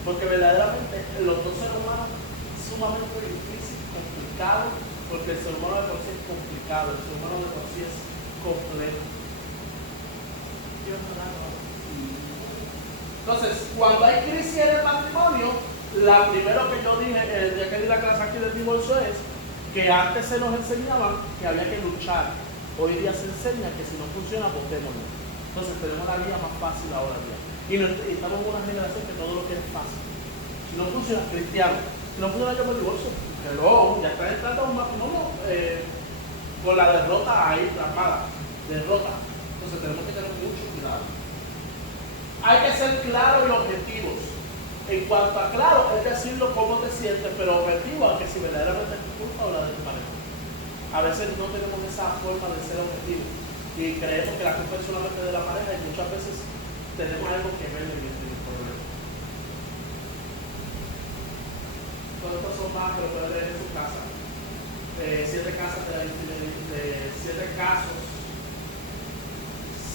Porque verdaderamente los dos seres humanos sumamente difícil, complicado, porque el ser humano de por sí es complicado, el ser humano de por sí es complejo. Dios no da nada. Entonces, cuando hay crisis en el matrimonio, la primero que yo dije el día que di la clase aquí del divorcio es que antes se nos enseñaba que había que luchar. Hoy día se enseña que si no funciona, votémoslo. Entonces tenemos la vida más fácil ahora día. Y estamos en una generación que todo lo quiere fácil. Si no funciona, cristiano. Si no funciona, yo por divorcio. Pero ya está entrando un matrimonio con la derrota ahí plasmada. Derrota. Entonces tenemos que tener mucho cuidado. Hay que ser claros y objetivos. En cuanto a claro, es decirlo cómo te sientes, pero objetivo, aunque si verdaderamente es tu culpa o la de tu pareja. A veces no tenemos esa forma de ser objetivos y creemos que la culpa es solamente de la pareja y muchas veces tenemos algo que ver en el problema. Todas estas son más que lo pueden ver en su casa. 7 casos de 7 casos.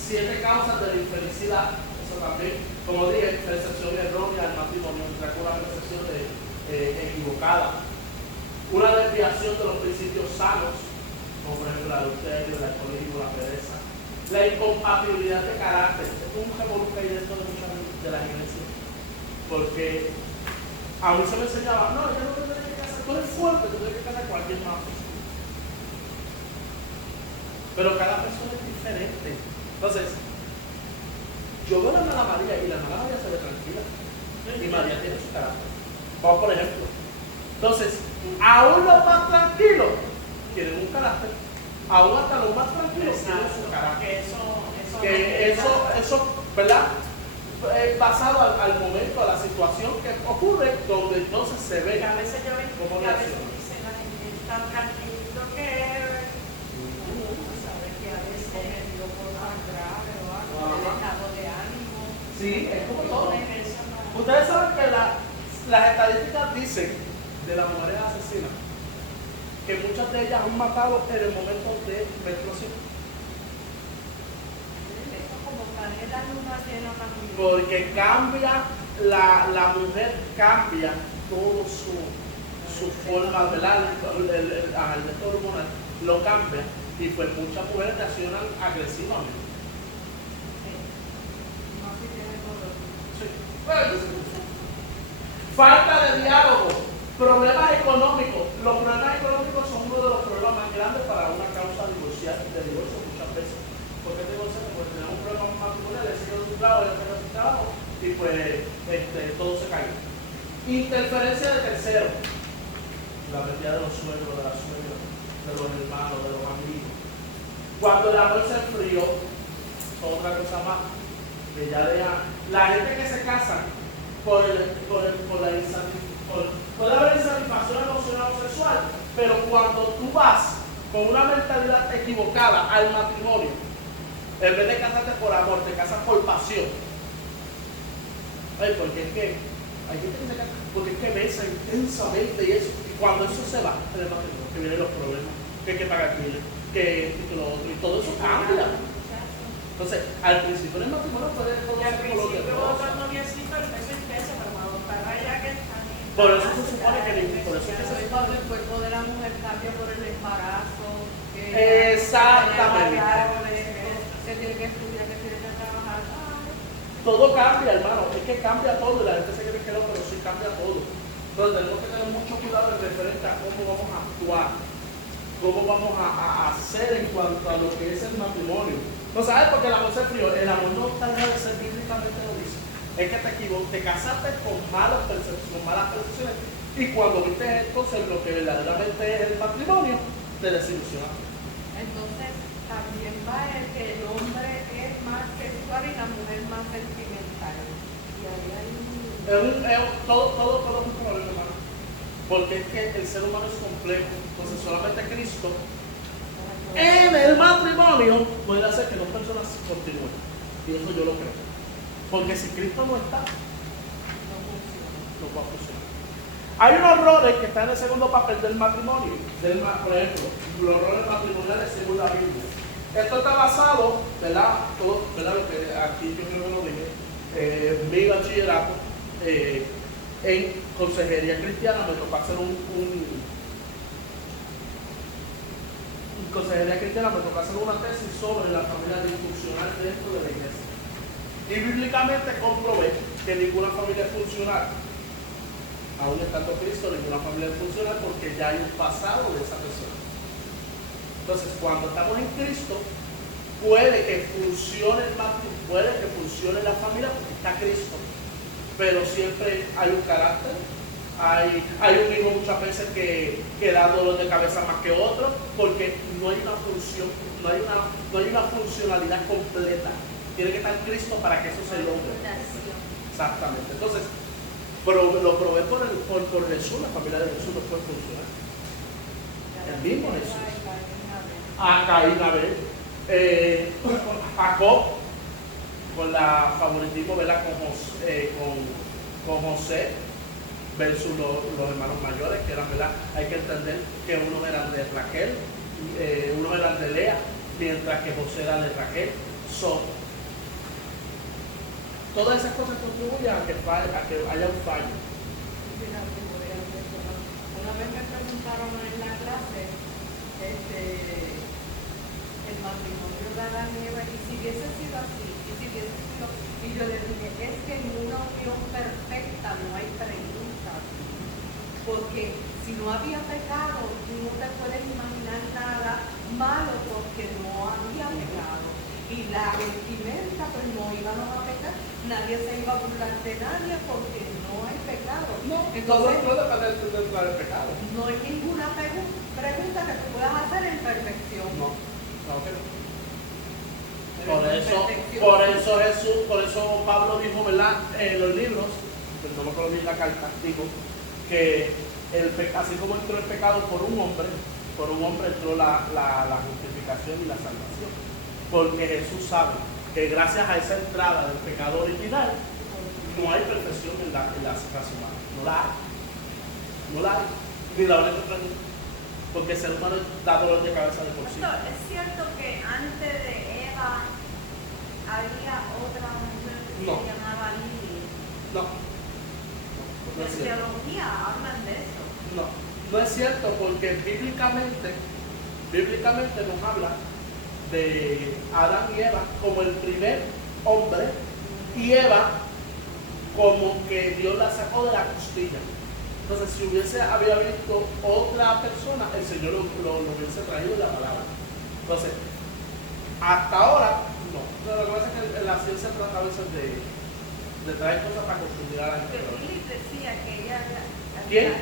7 causas de la infelicidad. Eso también, como dije, percepción errónea del matrimonio, con una percepción equivocada. Una desviación de los principios sanos, como por ejemplo el adulterio, el alcoholismo, la pereza. La incompatibilidad de carácter. Esto es un revolú que hay dentro de muchas de las iglesias. Porque a mí se me enseñaba, no, yo no te tengo que casar, tú eres fuerte, tú tienes que casar con alguien más. Pero cada persona es diferente. Entonces, yo veo a la hermana María y la hermana María se ve tranquila. Y María tiene su carácter. Vamos por ejemplo. Entonces, aún los más tranquilos tienen un carácter. Aún hasta los más tranquilos tienen su carácter. Eso, ¿verdad? Basado al momento, a la situación que ocurre, donde entonces se ve. A veces yo ven cómo a veces dice la gente tan tranquilo que sabe que a veces dio por más grave o algo, el estado de ánimo. Sí, es como todo. Ustedes saben que las estadísticas dicen de las mujeres asesinas que muchas de ellas han matado en el momento de menstruación. Porque cambia, la mujer cambia todo su forma, ¿verdad? El estado hormonal lo cambia y pues muchas mujeres reaccionan agresivamente. Sí. Falta de diálogo, problemas económicos. Los problemas económicos son uno de los problemas más grandes para una causa de divorcio muchas veces. Porque te divorcian, porque tenemos problemas matrimoniales, el señor de un lado, el otro de su trabajo, y pues todo se cae. Interferencia de terceros, la metida de los suegros, de las suegras, de los hermanos, de los amigos. Cuando el amor se enfrió, otra cosa más, que ya deja, la gente que se casa puede haber insatisfacción emocional o sexual, pero cuando tú vas con una mentalidad equivocada al matrimonio, en vez de casarte por amor, te casas por pasión. Ay, porque es que hay gente que se casa porque es que besa intensamente y eso. Y cuando eso se va, en el matrimonio, que vienen los problemas, que hay que pagar biles, que esto y lo otro, y todo eso cambia. Entonces, al principio en el matrimonio puede todo Y al ser color de principio rosa. los noviecitos el beso intenso, pero cuando está allá que están. Por eso se supone que por eso es que se Entonces, supone. cuando el cuerpo de la mujer cambia por el embarazo, Exactamente. se tiene que estudiar, que tiene que trabajar. Todo cambia, hermano, es que cambia todo, y la gente se cree que no, pero sí cambia todo. Entonces tenemos que tener mucho cuidado en referente a cómo vamos a actuar, cómo vamos a hacer en cuanto a lo que es el matrimonio. No sabes, porque el amor se frío, el amor no está de ser bíblicamente lo dice. Es que te equivocas, te casaste con malas percepciones, y cuando viste entonces lo que verdaderamente es el matrimonio, te desilusionaste. Entonces, también va el que el hombre es más sexual y la mujer más sentimental. Y ahí hay Todo es un problema, hermano. Porque es que el ser humano es complejo. Entonces solamente Cristo en el matrimonio puede hacer que dos personas continúen. Y eso yo lo creo. Porque si Cristo no está, no va a funcionar. Hay unos roles que están en el segundo papel del matrimonio. Por ejemplo, los roles matrimoniales según la Biblia. Esto está basado, ¿verdad? Todo, ¿verdad? Lo que aquí yo creo que lo dije. Mi bachillerato en consejería cristiana me tocó hacer consejería cristiana me tocó hacer una tesis sobre la familia disfuncional dentro de la iglesia. Y bíblicamente comprobé que ninguna familia es funcional. Aún estando Cristo, ninguna familia es funcional porque ya hay un pasado de esa persona. Entonces, cuando estamos en Cristo, puede que funcione el matrimonio, puede que funcione la familia porque está Cristo. Pero siempre hay un carácter, hay un hijo muchas veces que da dolor de cabeza más que otro, porque no hay una función, no hay una funcionalidad completa. Tiene que estar Cristo para que eso se logre. Exactamente. Entonces, lo probé por Jesús, la familia de Jesús no puede funcionar. El mismo Jesús. A Caín, Abel, Jacob, con la favoritismo, ¿verdad? Con José versus los hermanos mayores, que eran, ¿verdad? Hay que entender que unos eran de Raquel, unos eran de Lea, mientras que José era de Raquel. Todas esas cosas contribuyen a que haya un fallo. Una vez me preguntaron en la clase el matrimonio de Adán y Eva, y si hubiese sido así, y yo le dije, es que en una unión perfecta no hay preguntas, porque si no había pecado, tú no te puedes imaginar nada malo porque no había pecado. Y la vestimenta, pues no íbamos a pecar, nadie se iba a burlar de nadie porque no hay pecado. No, entonces no depende del pecado. no hay ninguna pregunta que tú puedas hacer en perfección. No, que no. Por eso Pablo dijo, ¿verdad? En los libros, no me acuerdo bien la carta, dijo que así como entró el pecado por un hombre entró la justificación y la salvación. Porque Jesús sabe que gracias a esa entrada del pecado original, no hay perfección en la raza humana. No la hay. Ni la habrá encontrado. Porque el ser humano da dolor de cabeza de por sí. ¿Es cierto que antes de Eva había otra mujer que No. se llamaba Lili? No En es cierto. teología hablan de eso. No es cierto, porque bíblicamente nos habla de Adán y Eva como el primer hombre y Eva como que Dios la sacó de la costilla. Entonces, si había visto otra persona, el Señor lo hubiese traído en la palabra. Entonces, hasta ahora, no. Pero lo que pasa es que la ciencia trata a veces de traer cosas para confundir a la gente. Pero Lili decía que ella había... ¿Quién?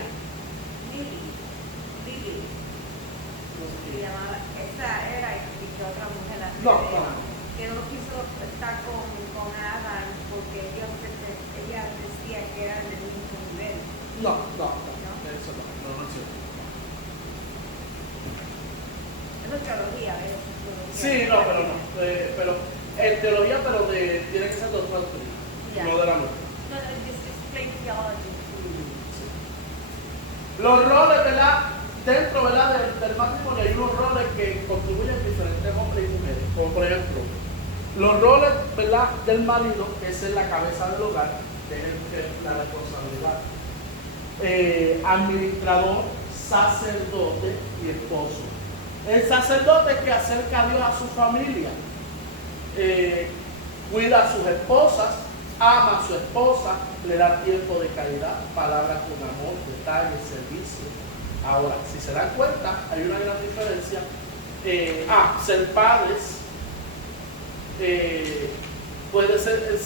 Lili. No sé Se quién. llamaba, esa era y que otra mujer la No. que no quiso estar con Adán porque ella decía que era del mismo nivel. No. Eso no es cierto. Eso es teología, ¿ves? Sí, no, pero no. Pero en teología, pero tiene que ser de otra doctrina, Ya. no de la nuestra. No, this is plain theology. Sí. Los roles, ¿verdad? Dentro, ¿verdad? del matrimonio hay unos roles que contribuyen diferentes hombres y mujeres. Como por ejemplo, Los roles, ¿verdad?, del marido, esa es la cabeza del hogar, que es la responsabilidad. Administrador, sacerdote y esposo. El sacerdote que acerca a Dios a su familia, cuida a sus esposas, ama a su esposa, le da tiempo de calidad, palabras con amor, detalles, servicio. Ahora, si se dan cuenta, hay una gran diferencia. Ser padres puede ser,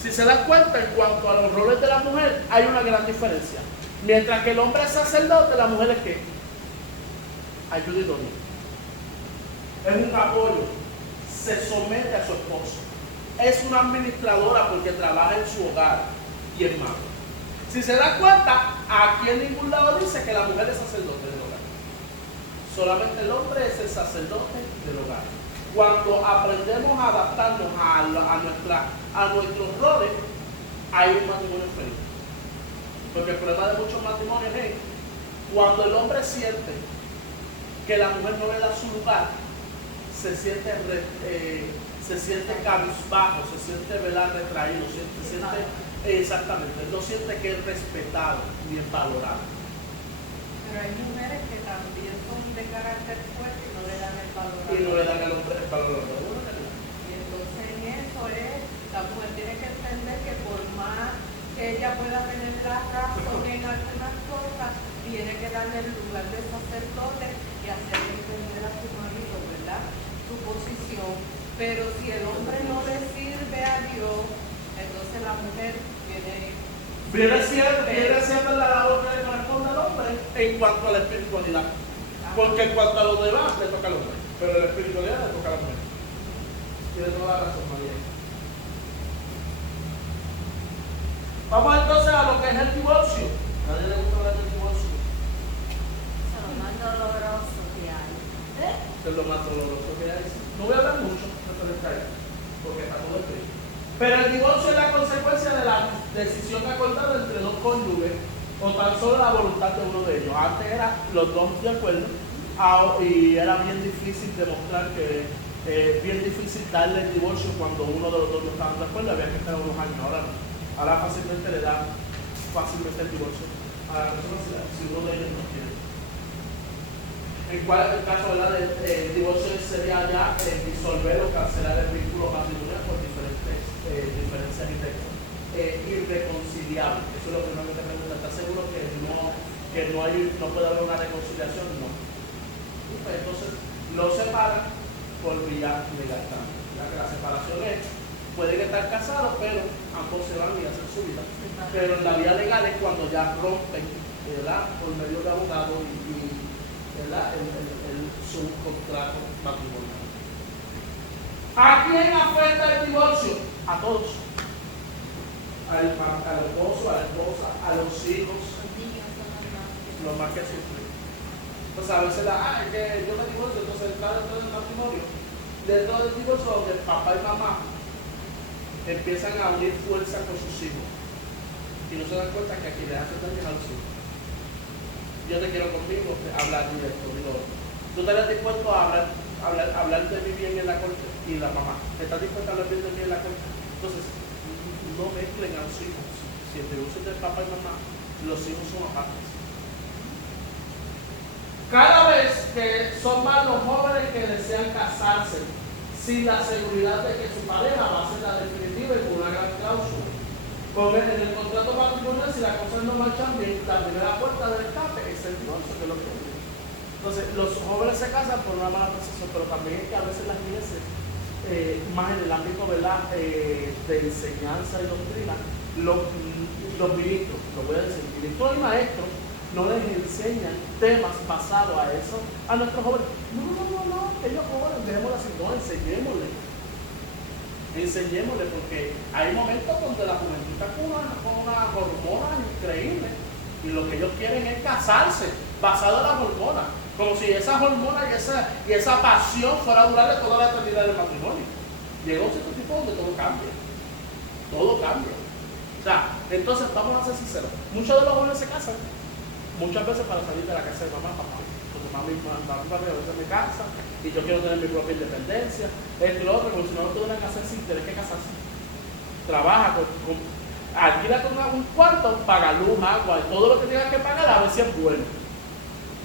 si se dan cuenta, en cuanto a los roles de la mujer, hay una gran diferencia. Mientras que el hombre es sacerdote, la mujer es ¿qué? Ayuda idónea. Es un apoyo. Se somete a su esposo. Es una administradora porque trabaja en su hogar y es madre. Si se dan cuenta, aquí en ningún lado dice que la mujer es sacerdote del hogar. Solamente el hombre es el sacerdote del hogar. Cuando aprendemos a adaptarnos a nuestros roles, hay un matrimonio feliz. Porque el problema de muchos matrimonios es cuando el hombre siente que la mujer no le da su lugar, se siente cabizbajo, se siente retraído, se siente exactamente, no siente que es respetado ni es valorado. Pero hay mujeres que también son de carácter fuerte y no le dan el valor. Y no le dan el valor. Y entonces en eso la mujer tiene que entender que por más que ella pueda tener la razón en algunas cosas, tiene que darle el lugar de sacerdote y hacerle entender a su marido, ¿verdad?, su posición. Pero si el hombre no le sirve a Dios, entonces la mujer viene siendo la labor que le corresponde al hombre en cuanto a la espiritualidad. Porque en cuanto a los demás le toca al hombre, pero la espiritualidad le toca a la mujer. Tiene toda la razón, María. Vamos entonces a lo que es el divorcio. ¿A nadie le gusta hablar del divorcio? Eso es lo más doloroso que hay. Eso es lo más doloroso que hay. No voy a hablar mucho referente a eso, porque estamos de Cristo. Pero el divorcio es la consecuencia de la decisión acordada entre dos cónyuges o tan solo la voluntad de uno de ellos. Antes era los dos de acuerdo y era bien difícil demostrar que bien difícil darle el divorcio cuando uno de los dos no estaba de acuerdo, había que esperar unos años. Ahora fácilmente le da el divorcio a la persona si uno de ellos no quiere. En el caso del divorcio sería ya disolver o cancelar el vínculo matrimonial por diferentes diferencias irreconciliables. Eso es lo primero que te pregunto. ¿Estás seguro que no puede haber una reconciliación? No. Entonces lo separan por vía legal también. La separación es, pueden estar casados, pero ambos se van y hacen su vida. Pero en la vía legal es cuando ya rompen, ¿verdad?, por medio de abogado y su contrato matrimonial. ¿A quién afecta el divorcio? A todos. Al esposo, a la esposa, a los hijos. Los niños son Lo más que sufren. Entonces a veces es que yo me divorcio, entonces está dentro del matrimonio. Dentro del divorcio donde papá y mamá empiezan a unir fuerza con sus hijos. Y no se dan cuenta que aquí les hace daño a los hijos. Yo te quiero conmigo, hablar directo, digo, tú estarías dispuesto a hablar de mí bien en la corte, y la mamá, ¿estás dispuesta a hablar bien de mí en la corte? Entonces, no mezclen a los hijos. Si el divorcio es de papá y mamá, los hijos son aparte. Cada vez que son más los jóvenes que desean casarse, sin la seguridad de que su pareja va a ser la definitiva y con una gran cláusula. Porque en el contrato matrimonial, si las cosas no marchan bien, la primera puerta del escape es el divorcio, que es lo que es. Entonces, los jóvenes se casan por una mala percepción, pero también es que a veces las iglesias, más en el ámbito, ¿verdad?, de enseñanza y doctrina, los ministros, lo voy a decir, ministros y maestros, no les enseñan temas basados a eso a nuestros jóvenes. No, ellos jóvenes, dejémoslo así, no, enseñémosle, porque hay momentos donde la juventud está con unas hormonas increíbles y lo que ellos quieren es casarse basado en las hormonas, como si esas hormonas y esa pasión fuera a durarle toda la eternidad del matrimonio. Llegó un cierto tipo donde todo cambia. O sea, entonces vamos a ser sinceros, muchos de los jóvenes se casan muchas veces para salir de la casa de mamá y papá, como mami papi a veces me casa y yo quiero tener mi propia independencia, esto y lo otro, porque si no, no te van a hacer sin tener que casarse. Trabaja, alquílate un cuarto, paga luz, agua, y todo lo que tengas que pagar, a ver si es bueno.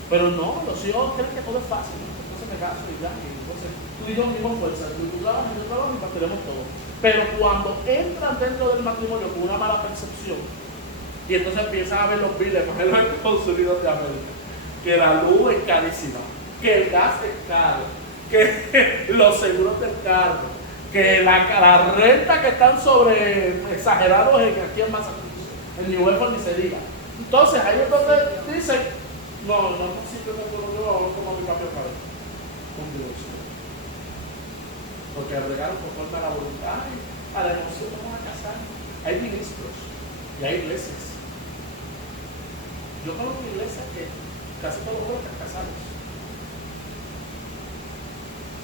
Pero no, los hijos creen que todo es fácil, ¿no? Entonces me caso y ya, y entonces tú y yo mismos fuerza, tú trabajas, yo trabajo y mantenemos todo. Pero cuando entran dentro del matrimonio con una mala percepción, y entonces empiezan a ver los biles, por ejemplo en Estados Unidos de América, que la luz es carísima, que el gas es caro, que los seguros del carro, que la renta que están sobre exagerados aquí en Massachusetts, en New York ni se diga. Entonces ahí es donde dicen, no simplemente no vamos a tomar mi cambio otra vez. Un divorcio. Porque agregaron conforme a la voluntad y a la emoción vamos a casar. Hay ministros y hay iglesias. Yo conozco iglesias que casi todos los jóvenes están casados.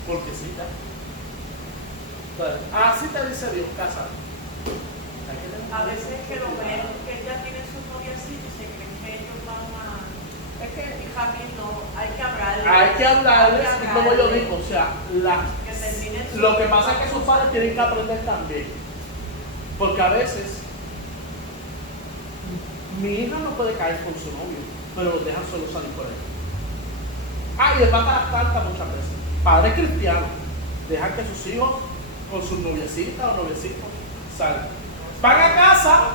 Porque sí, ya. Entonces, así te dice Dios, casa. A veces que lo ven, que ya tienen sus noviecitos y se creen que ellos van a... Es que, hija mía, no, hay que hablarles. Hay que hablarles, y como yo digo, o sea, lo que pasa es que sus padres tienen que aprender también. Porque a veces, mi hija no puede caer con su novio, pero los dejan solo salir por él. Y les va a dar tanta muchas veces. Padres cristianos dejan que sus hijos con sus noviecitas o noviecitos salgan. Van a casa.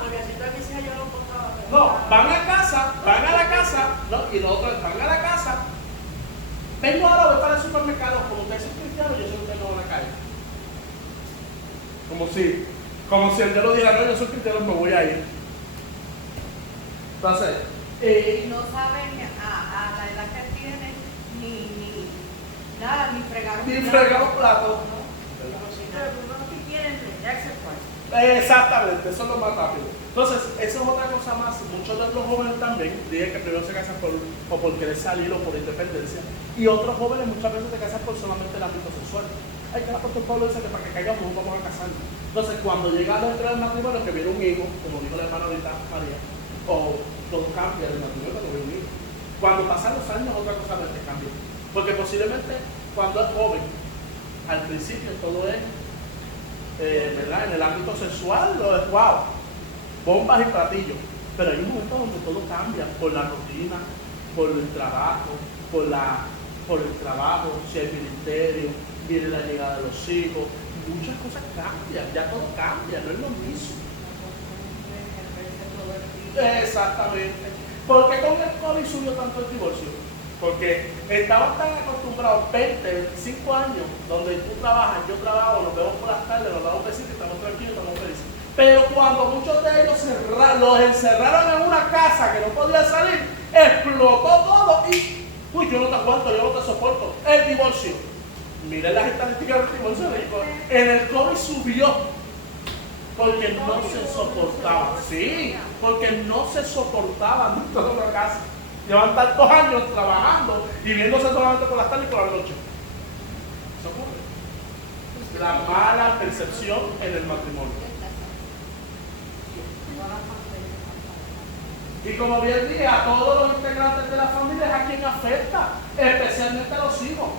No, van a casa, van a la casa, no, y nosotros van a la casa. Vengo ahora, voy para el supermercado, como ustedes son cristianos, yo sé que ustedes no van a caer. Como si el Dios lo dijera, no, yo soy cristiano, me voy a ir. Entonces, no saben a la edad que tienen ni nada, ni fregar un plato. Exactamente, eso es lo más rápido. Entonces, eso es otra cosa más. Muchos de los jóvenes también dicen que primero se casan por querer salir o por independencia. Y otros jóvenes muchas veces se casan por solamente el ámbito sexual. Ay, que el apóstol Pablo dice que para que caigamos vamos a casarnos. Entonces, cuando llega dentro del matrimonio, que viene un hijo, como dijo la hermana ahorita María, o todo cambia del matrimonio cuando viene un hijo. Cuando pasan los años, otra cosa más cambia. Porque posiblemente cuando es joven, al principio todo es ¿verdad? En el ámbito sexual, lo es wow, bombas y platillos. Pero hay un momento donde todo cambia por la rutina, por el trabajo, si hay ministerio, viene la llegada de los hijos, muchas cosas cambian, ya todo cambia, no es lo mismo. Exactamente. ¿Por qué con el COVID subió tanto el divorcio? Porque estaban tan acostumbrados, 20, 25 años, donde tú trabajas, yo trabajo, nos vemos por las tardes, nos damos besitos, estamos tranquilos, estamos felices. Pero cuando muchos de ellos los encerraron en una casa que no podía salir, explotó todo y, yo no te aguanto, yo no te soporto. El divorcio. Miren las estadísticas del divorcio, en el COVID subió. Porque no se soportaban. Sí, porque no se soportaban dentro de una casa. Llevan tantos años trabajando y viéndose solamente por las tardes y por la noche. Eso ocurre. La mala percepción en el matrimonio. Y como bien dije, a todos los integrantes de la familia es a quien afecta, especialmente a los hijos.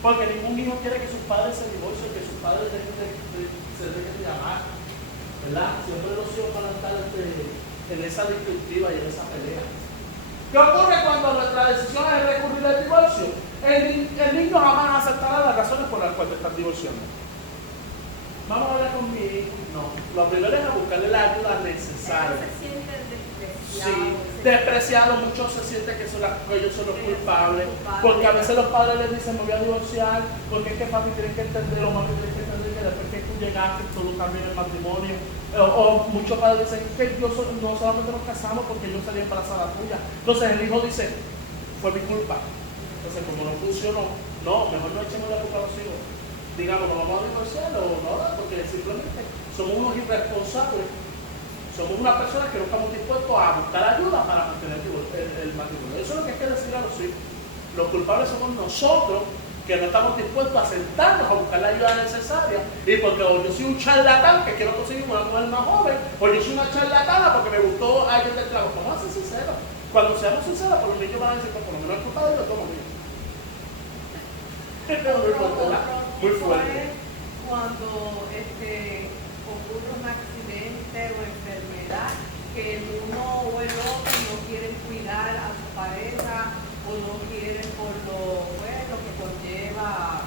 Porque ningún hijo quiere que sus padres se divorcien, que sus padres se dejen de amar. ¿Verdad? Siempre los hijos van a estar en esa disyuntiva y en esa pelea. ¿Qué ocurre cuando nuestra decisión es recurrir al divorcio? El niño jamás aceptará las razones por las cuales te estás divorciando. Vamos a hablar con mi hijo. No. Lo primero es a buscarle la ayuda necesaria. Se sienten despreciados. Sí, despreciados. Muchos se sienten que ellos son los culpables. Porque a veces los padres les dicen, me voy a divorciar. Porque es que papi tienes que entender, o mami tienes que entender que después que tú llegaste todo cambia en el matrimonio. O muchos padres dicen que no solamente nos casamos porque yo salí embarazada tuya. Entonces el hijo dice, fue mi culpa. Entonces como no funcionó, no, mejor no echemos la culpa a los hijos. Digamos, nos vamos a divorciar o no, porque simplemente somos unos irresponsables. Somos unas personas que no estamos dispuestos a buscar ayuda para mantener el matrimonio. Eso es lo que hay que decir a los hijos. Los culpables somos nosotros, que no estamos dispuestos a sentarnos a buscar la ayuda necesaria, y porque o yo soy un charlatán que quiero conseguir una mujer más joven, o yo soy una charlatana porque me gustó alguien del trabajo. Vamos a ser sinceros, Cuando seamos sinceros, por los niños van a decir que por lo menos es culpa de Dios, toma mío. Muy fuerte, ¿verdad? Muy fuerte. Es cuando ocurre un accidente o enfermedad que el uno o el otro no quieren cuidar a su pareja o no quieren por lo que conlleva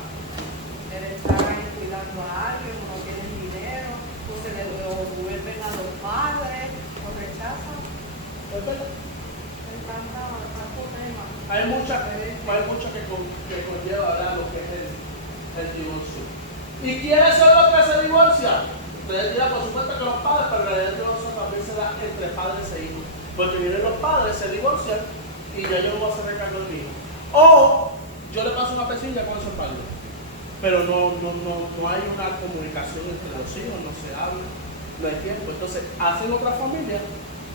el estar ahí cuidando a alguien, o no tienen dinero, o se le vuelven a los padres, o rechazan. ¿Es verdad? Me encanta el tema. Hay mucha que conlleva, ¿verdad?, lo que es el divorcio. ¿Y quién es el otro que se divorcia? Ustedes dirán, por supuesto que los padres, pero en realidad el divorcio también se da entre padres e hijos. Porque vienen los padres, se divorcian y ya yo no voy a hacer cargo de mi hijo. O yo le paso una pesilla con esos padres. Pero no hay una comunicación entre los hijos, no se habla, no hay tiempo. Entonces hacen otra familia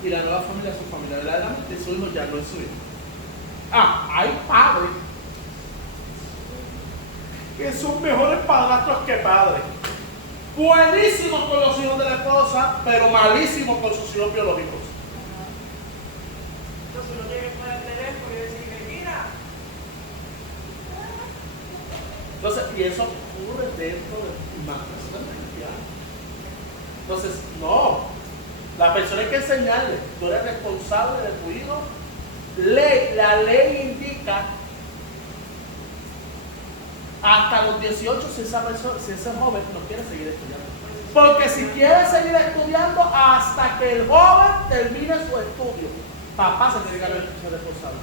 y la nueva familia es su familia. Verdaderamente su hijo ya no es su hijo. Hay padres que son mejores padrastros que padres. Buenísimos con los hijos de la esposa, pero malísimos con sus hijos biológicos. Entonces uno tiene que poner el teléfono y decirle, mira. Entonces, y eso ocurre dentro del matrimonio cristiano. Entonces, no. La persona hay que enseñarle, tú eres responsable de tu hijo. La ley indica hasta los 18 si ese joven no quiere seguir estudiando. Porque si quiere seguir estudiando hasta que el joven termine su estudio, papá se tiene que ser responsable.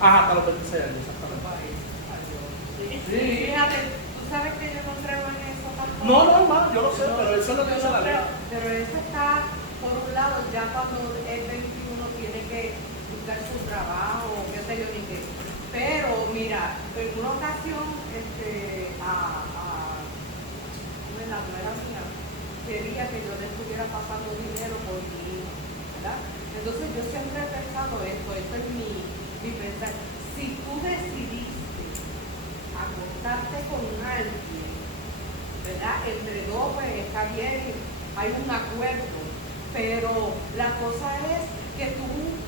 Hasta los 26 años, exactamente. Sí. Fíjate, tú sabes que yo no creo en eso tampoco. No, hermano, yo lo sé, pero eso es lo que dice la ley. Pero eso está, por un lado, ya cuando es 21 tiene que buscar su trabajo, qué sé yo, ni qué. Pero mira, en una ocasión, la nuera mía quería que yo le estuviera pasando dinero por mi hijo, ¿verdad? Entonces yo siempre he pensado esto es mi pensar. Si tú decidiste acostarte con alguien, ¿verdad? Entre dos, pues está bien, hay un acuerdo, pero la cosa es que tú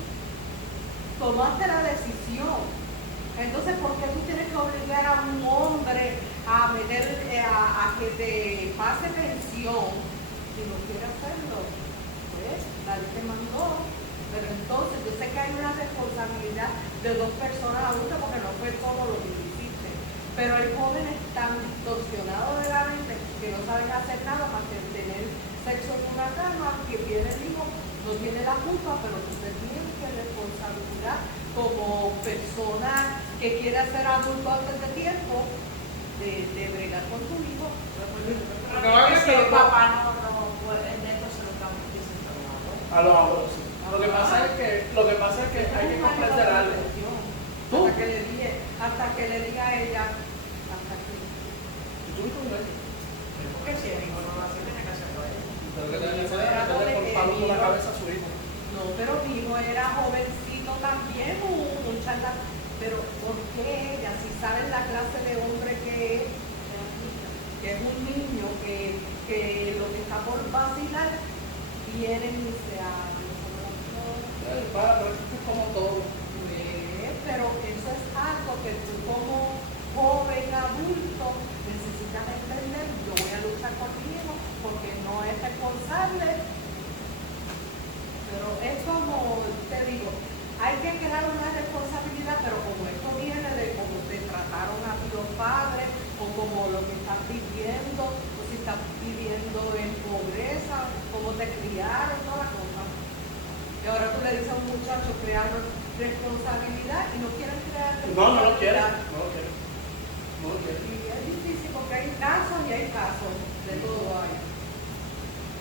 tomaste la decisión. Entonces, ¿por qué tú tienes que obligar a un hombre a que te pase pensión si no quiere hacerlo? Pues, nadie te mandó. Pero entonces, yo sé que hay una responsabilidad de dos personas adultas porque no fue solo lo que hiciste. Pero el joven es tan distorsionado de la mente que no saben hacer nada más que tener sexo en una cama, que viene el hijo, no tiene la culpa, pero usted tiene que responsabilidad como persona que quiere ser adulto antes de tiempo, de bregar con tu hijo. Es que el papá no en esto se lo estamos diciendo a los abuelos. Lo que pasa es que hay que comprender algo. Hasta que le diga a ella, hasta que. ¿Tú hijo no es? porque si el hijo no lo hace, tiene que hacerlo él. Pero que tiene que hacer es meterle por palo por la cabeza a su hijo. No, pero mi hijo era jovencito también, un charlatán. Pero ¿por qué ella, si saben la clase de hombre que es un niño que lo que está por vacilar, vienen y se hablan? Pero es como todo. Pero eso es algo que tú como joven adulto necesitas entender. Yo voy a luchar conmigo porque no es responsable. Pero es como te digo, hay que crear una responsabilidad, pero como esto viene de cómo te trataron a tus padres, o como lo que estás viviendo, o si estás viviendo en pobreza, cómo te criaron, toda la cosa. Y ahora tú le dices a un muchacho crear responsabilidad y no quieren crear responsabilidad. No lo quieren. Y es difícil porque hay casos y hay casos, de todo hay.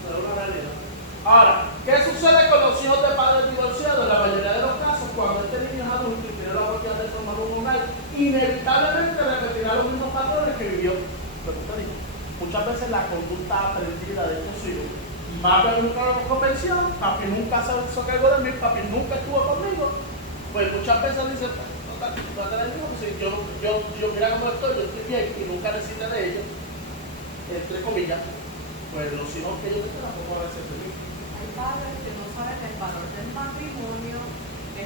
Pero es una realidad. Ahora, ¿qué sucede con los hijos de padres divorciados? En la mayoría de los casos, cuando este niño es adulto y tiene la oportunidad de formar un hogar, inevitablemente repetirá los mismos patrones que vivió. Muchas veces la conducta aprendida de estos hijos. Papi nunca lo convenció, papi nunca se hizo cargo de mí, papi nunca estuvo conmigo. Pues muchas veces dicen, no te la digo, pues yo mira cómo estoy, yo estoy bien y nunca necesité de ellos, entre comillas, pues los hijos que yo tengo tampoco van a ser de mí. Hay padres que no saben el valor del matrimonio,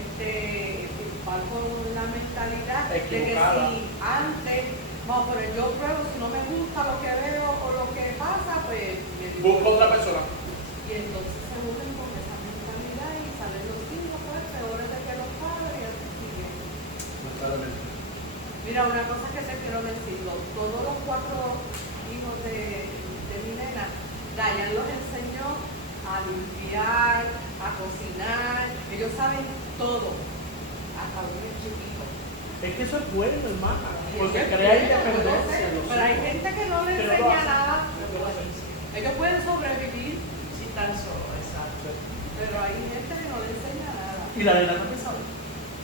va con la mentalidad de que Equivocada. si antes, vamos, pero yo pruebo, si no me gusta lo que veo o lo que pasa, pues me Busca otra persona. y entonces se unen con esa mentalidad y salen los hijos pues peores de que los padres y así sigue. Claramente. Mira, una cosa que te quiero decir, todos los 4 hijos de mi nena, Dayan los enseñó a limpiar, a cocinar, ellos saben todo, hasta un chiquito. Es que eso es bueno, hermana, Y porque eso es crea bueno, independencia. en los pero hay hijos. gente que no le Que no lo enseña hace. nada. Que no lo hace. Ellos pueden sobrevivir, Si tan solo, exacto. pero hay gente que no le enseña nada. Y la nena también sabe.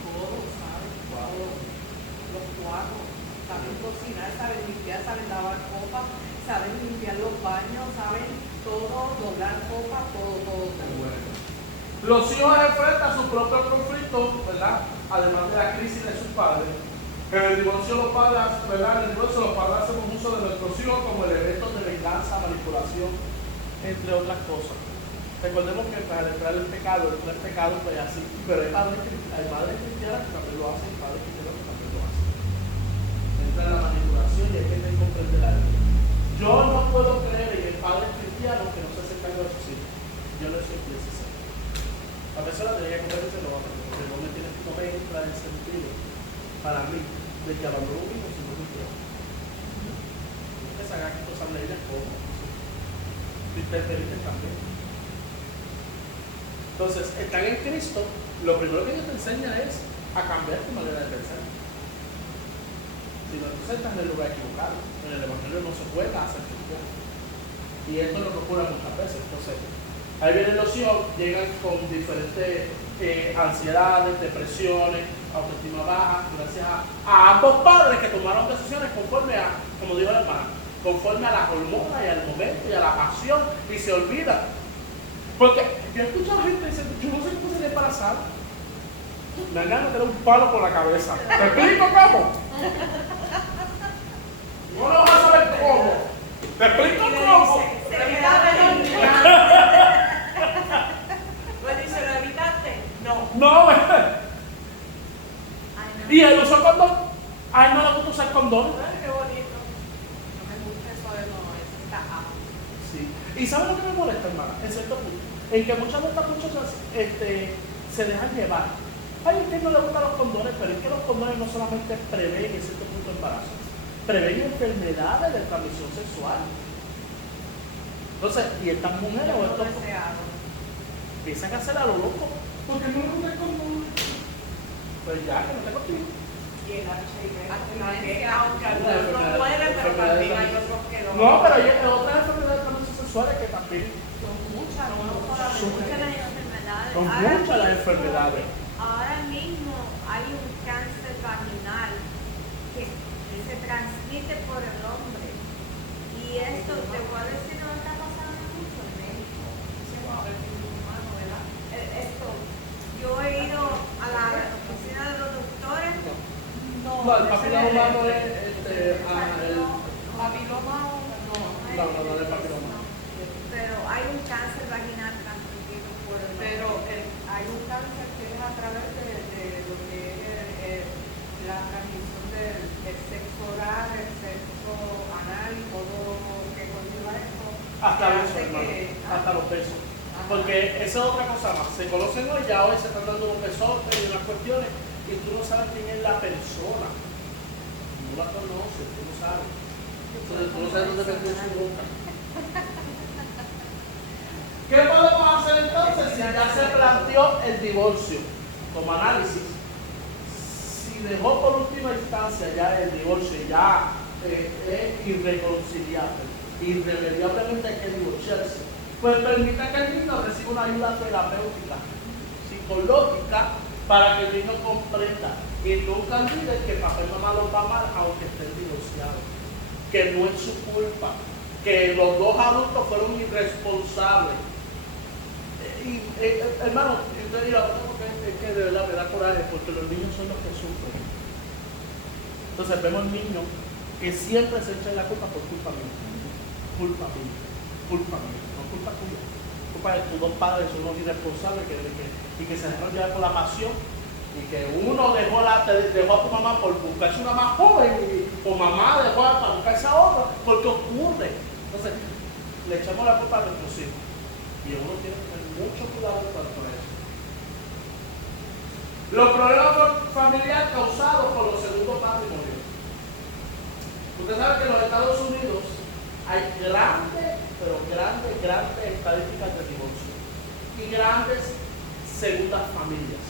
Todos saben, todos. Los 4 saben cocinar, saben limpiar, saben lavar copas, saben limpiar los baños, saben todo, doblar copas, todo. Los hijos enfrentan sus propios conflictos, ¿verdad? Además de la crisis de sus padres. En el divorcio los padres, ¿verdad? En el divorcio los padres hacemos uso de nuestros hijos como elementos de venganza, manipulación, entre otras cosas. Recordemos que para entrar el pecado pues así, pero hay padres cristianos que también lo hacen, padres cristianos que también lo hacen. Entra en la manipulación y hay que comprender algo. Yo no puedo creer en el padre cristiano que no se hace cargo de sus hijos. Yo no soy necesario. La persona tenía que comprender lo otro, porque no me entra en sentido para mí de que abandonó un hijo si no me quiero. No se haga que cosas leyes como interferentes también. Entonces, están en Cristo, lo primero que Dios te enseña es a cambiar tu manera de pensar. Si no, entonces estás en el lugar equivocado. En el Evangelio no se juega a ser cristiano. Y esto lo procura muchas veces. Entonces, ahí vienen los hijos, llegan con diferentes ansiedades, depresiones, autoestima baja, gracias a ambos padres que tomaron decisiones conforme a, como dijo la hermana, conforme a las hormonas y al momento y a la pasión, y se olvida. Porque yo escucho a la gente diciendo, yo no sé cómo se le embarazar. Me dan ganas de tener un palo por la cabeza. ¿Te explico cómo? No lo vas a saber cómo. ¿Te explico cómo? Pues dice, ¿lo evitaste? No. No, Ay, no. y él usó condón. A él no le gusta usar condón. Ay, qué bonito. No me gusta eso de no, eso está Sí. ¿Y sabes lo que me molesta, hermana? En cierto punto. En que muchas de estas muchachas se dejan llevar. Ay, es que no le gustan los condones, pero es que los condones no solamente prevén en cierto punto embarazo, prevén enfermedades de transmisión sexual. Entonces, y estas mujeres o estos empiezan a hacer a lo loco. Porque no le gusta el condón. Pues ya, que no te contigo. Y el HIV. Aunque algunos no pueden, pero también hay otros que lo. No, pero hay otras enfermedades de transmisión sexual que también son muchas, no Son solamente. muchas las enfermedades. son Ahora muchas las mismo- enfermedades. Ahora mismo hay un cáncer vaginal que se transmite por el hombre. Y esto, te voy a decir, no está pasando mucho en México. Esto, yo he ido a la oficina de los doctores. No, el papiloma humano es el Papiloma no es el papiloma. Pero hay un cáncer vaginal transmitido por el pero hombre. hay un cáncer que es a través de lo que es la transmisión del sexo oral, el sexo anal y todo lo que conlleva esto. Hasta que los hace besos, hermano. que- Hasta los besos. Ajá. Porque esa es otra cosa más. Se conocen hoy, ya hoy se están dando unos besotes y unas cuestiones, y tú no sabes quién es la persona. No la conoces, tú no sabes. Entonces, tú no sabes dónde metió su boca. ¿Qué podemos hacer entonces si ya se planteó el divorcio? Como análisis, si dejó por última instancia ya el divorcio, ya es irreconciliable, irremediablemente hay que divorciarse, pues permita que el niño reciba una ayuda terapéutica, psicológica, para que el niño comprenda y nunca olvide que papá y mamá los va a amar aunque estén divorciados, que no es su culpa, que los dos adultos fueron irresponsables. Hermano, y usted dirá, porque es que de verdad me da coraje, porque los niños son los que sufren. Entonces vemos niños que siempre se echan la culpa por culpa mía, no culpa tuya. Culpa de tus dos padres, son unos irresponsables y que se dejaron llevar por la pasión Y que uno dejó a tu mamá por buscarse una más joven, o mamá dejó para buscarse a otra, porque ocurre. Entonces, le echamos la culpa a nuestros hijos. Y uno tiene que tener mucho cuidado con eso. Los problemas familiares causados por los segundos matrimonios. Usted sabe que en los Estados Unidos hay grandes estadísticas de divorcio y grandes segundas familias.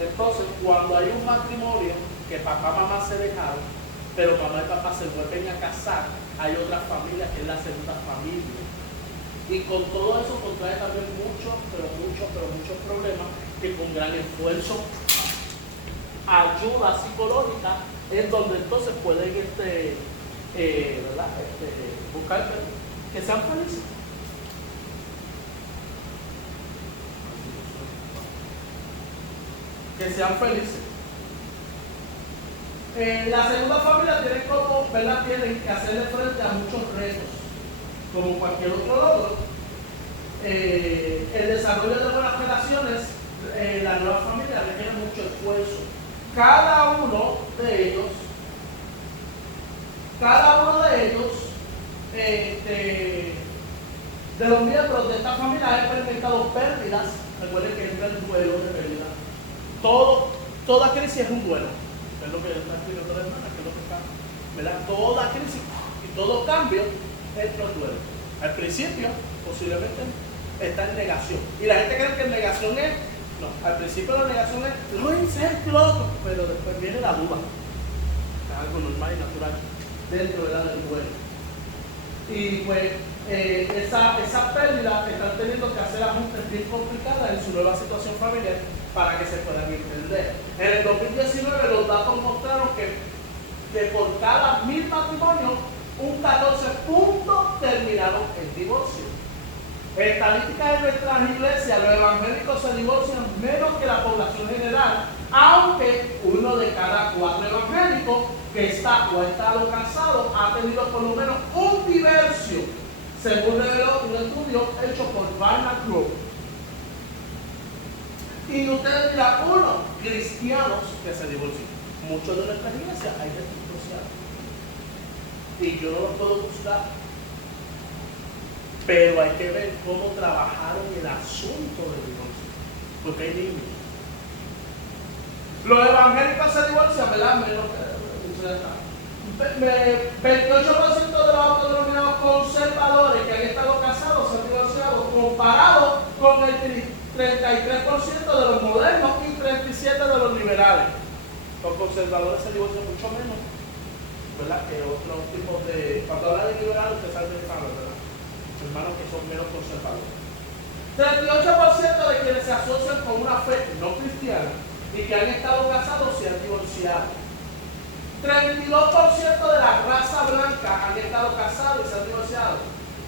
Entonces, cuando hay un matrimonio que papá y mamá se dejaron, pero mamá y papá se vuelven a casar, hay otra familia que es la segunda familia. Y con todo eso contrae también muchos problemas que con gran esfuerzo, ayuda psicológica, es donde entonces pueden buscar que sean felices. Que sean felices. La segunda familia tienen que hacerle frente a muchos retos, como cualquier otro logro. El desarrollo de buenas relaciones, la nueva familia requiere mucho esfuerzo. Cada uno de ellos, de los miembros de esta familia ha experimentado pérdidas. Recuerden que entra el duelo de pérdida. Toda crisis es un duelo. Es lo que está escribiendo la hermana, que es lo que está, ¿verdad? Toda crisis y todo cambio entra en duelo. Al principio, posiblemente, está en negación. Y la gente cree que negación es, no, al principio la negación es, no es esto y lo otro, pero después viene la duda. Es algo normal y natural dentro del duelo. Y pues esa pérdida están teniendo que hacer ajustes bien complicadas en su nueva situación familiar para que se puedan entender. En el 2019 los datos mostraron que por cada 1000 matrimonios, un 14 puntos terminaron en divorcio. Estadísticas en nuestras iglesias, los evangélicos se divorcian menos que la población general, aunque uno de cada 4 evangélicos que está o ha estado casado ha tenido por lo menos un divorcio, según reveló un estudio hecho por Barna Group. Y ustedes dirán, cristianos que se divorcian. Muchos de nuestras iglesias hay divorciados. Y yo no los puedo juzgar. Pero hay que ver cómo trabajaron el asunto del divorcio. Porque hay niños. Los evangélicos se divorcian, ¿verdad? Menos que 28% de los autodenominados conservadores que han estado casados se han divorciado, comparado con el 33% de los modernos y 37% de los liberales. Los conservadores se divorcian mucho menos, ¿verdad? Que otros tipos de. Cuando habla de liberales, usted sabe de qué habla, ¿verdad? Hermanos que son menos conservadores. 38% de quienes se asocian con una fe no cristiana y que han estado casados se han divorciado. 32% de la raza blanca han estado casados y se han divorciado.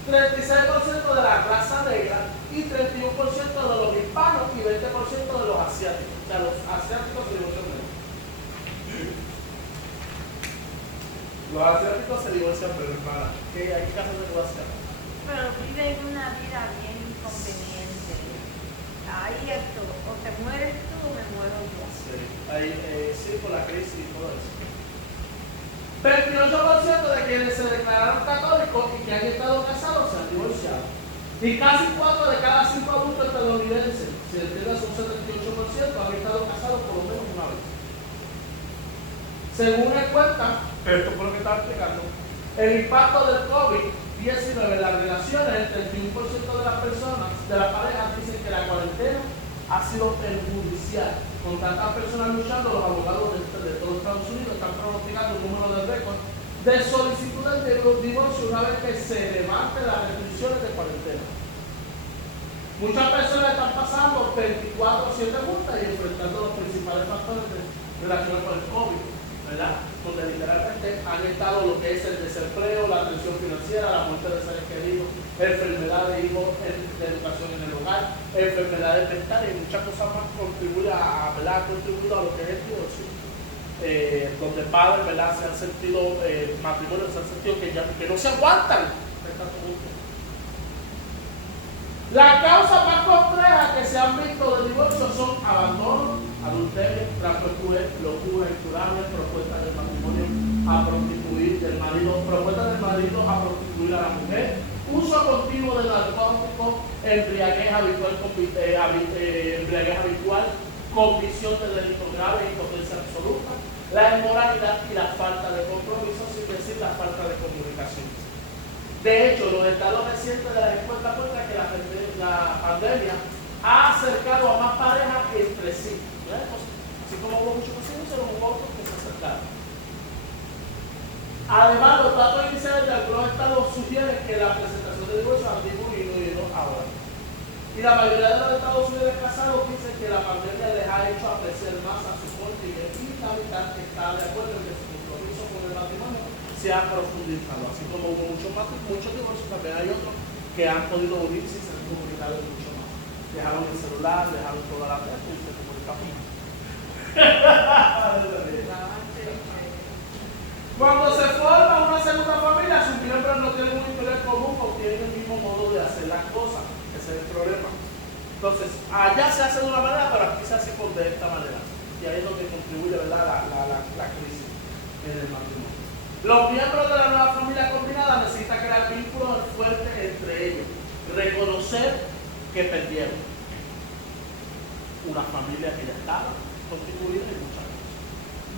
36% de la raza negra y 31% de los hispanos y 20% de los asiáticos. O sea, los asiáticos se divorcian menos. Los asiáticos se divorcian menos, hermana. ¿Qué hay casos de divorcio? Pero viven una vida bien inconveniente. Ahí esto, o te mueres tú o me muero yo. Sí, por la crisis y todo eso. 28% de quienes se declararon católicos y que han estado casados se han divorciado. Y casi 4 de cada 5 adultos estadounidenses, si entiendes un 78%, han estado casados por lo menos una vez. Según encuesta, esto fue lo que estaba explicando, el impacto del COVID-19 en las relaciones, el 31% de las personas, de las parejas, dicen que la cuarentena ha sido perjudicial. Con tantas personas luchando, los abogados de todo Estados Unidos están pronosticando un número de récord de solicitudes de divorcio una vez que se levanten las restricciones de cuarentena. Muchas personas están pasando 24/7 multas y enfrentando los principales factores relacionados con el COVID, ¿verdad? Donde literalmente han estado lo que es el desempleo, la tensión financiera, la muerte de seres queridos, enfermedades de hijos, de educación en el hogar, enfermedades mentales y muchas cosas más contribuyen a lo que es el divorcio. Donde padres, ¿verdad? Se han sentido, matrimonios se han sentido que no se aguantan. Las causas más complejas que se han visto de divorcio son abandono, adulterio, tráfico cruel, locura incurable, propuesta del matrimonio a prostituir, propuesta del marido a prostituir a la mujer, uso continuo de narcóticos, embriaguez habitual, comisión de delito grave, impotencia absoluta, la inmoralidad y la falta de compromiso, sin decir la falta de comunicación. De hecho, los estados recientes de las encuestas muestran que la pandemia ha acercado a más parejas entre sí. Así como hubo muchos pacientes, hubo otros que se acercaron. Además, los datos iniciales de algunos estados sugieren que la presentación de divorcio ha disminuido ahora. Y la mayoría de los Estados Unidos casados dicen que la pandemia les ha hecho apreciar más a su cónyuge y la mitad está de acuerdo en que su compromiso con el matrimonio se ha profundizado. Así como hubo muchos divorcios, también hay otros que han podido unirse y se han comunicado mucho más. Dejaron el celular, dejaron toda la red y se comunicaban. Cuando se forma una segunda familia, sus miembros no tienen un interés común o tienen el mismo modo de hacer las cosas. Ese es el problema. Entonces, allá se hace de una manera, pero aquí se hace de esta manera. Y ahí es donde contribuye, ¿verdad?, la crisis en el matrimonio. Los miembros de la nueva familia combinada necesitan crear vínculos fuertes entre ellos. Reconocer que perdieron una familia que ya estaba constituida y muchas cosas.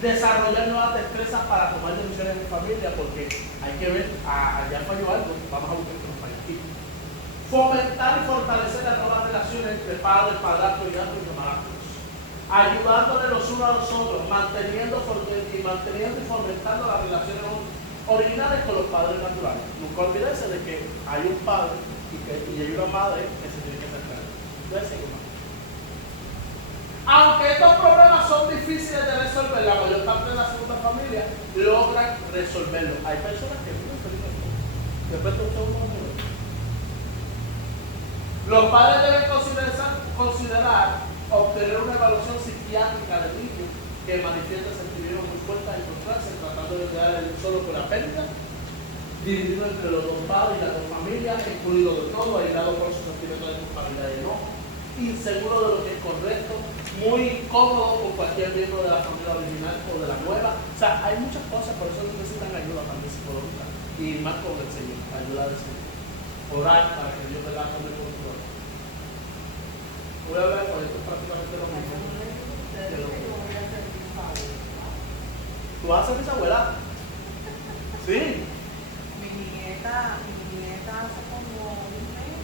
Desarrollar nuevas destrezas para tomar decisiones en familia, porque hay que ver, allá falló algo, vamos a buscar que nos falla aquí. Fomentar y fortalecer las nuevas relaciones entre padres, padrastros y hermanos, ayudándole los unos a los otros, manteniendo y fomentando las relaciones originales con los padres naturales. Nunca olvídense de que hay un padre y hay una madre que se tiene que acercar. Aunque estos problemas son difíciles de resolver, la mayor parte de la segunda familia logran resolverlos. Hay personas que viven felices. Después de los padres deben considerar obtener una evaluación psiquiátrica del niño que manifiesta sentimientos muy fuertes y contrastes, tratando de quedar solo con la pérdida, dividido entre los dos padres y las dos familias, excluido de todo, aislado por sus sentimientos de culpabilidad y enojo, inseguro de lo que es correcto, muy incómodo con cualquier miembro de la familia original o de la nueva. O sea, hay muchas cosas, por eso necesitan ayuda también psicológica y más con el Señor, ayuda del Señor. Orar para que Dios vea con el control. Voy a hablar con esto prácticamente lo mismo. ¿Tú vas a ser bisabuela? Sí. Mi nieta hace como un mes,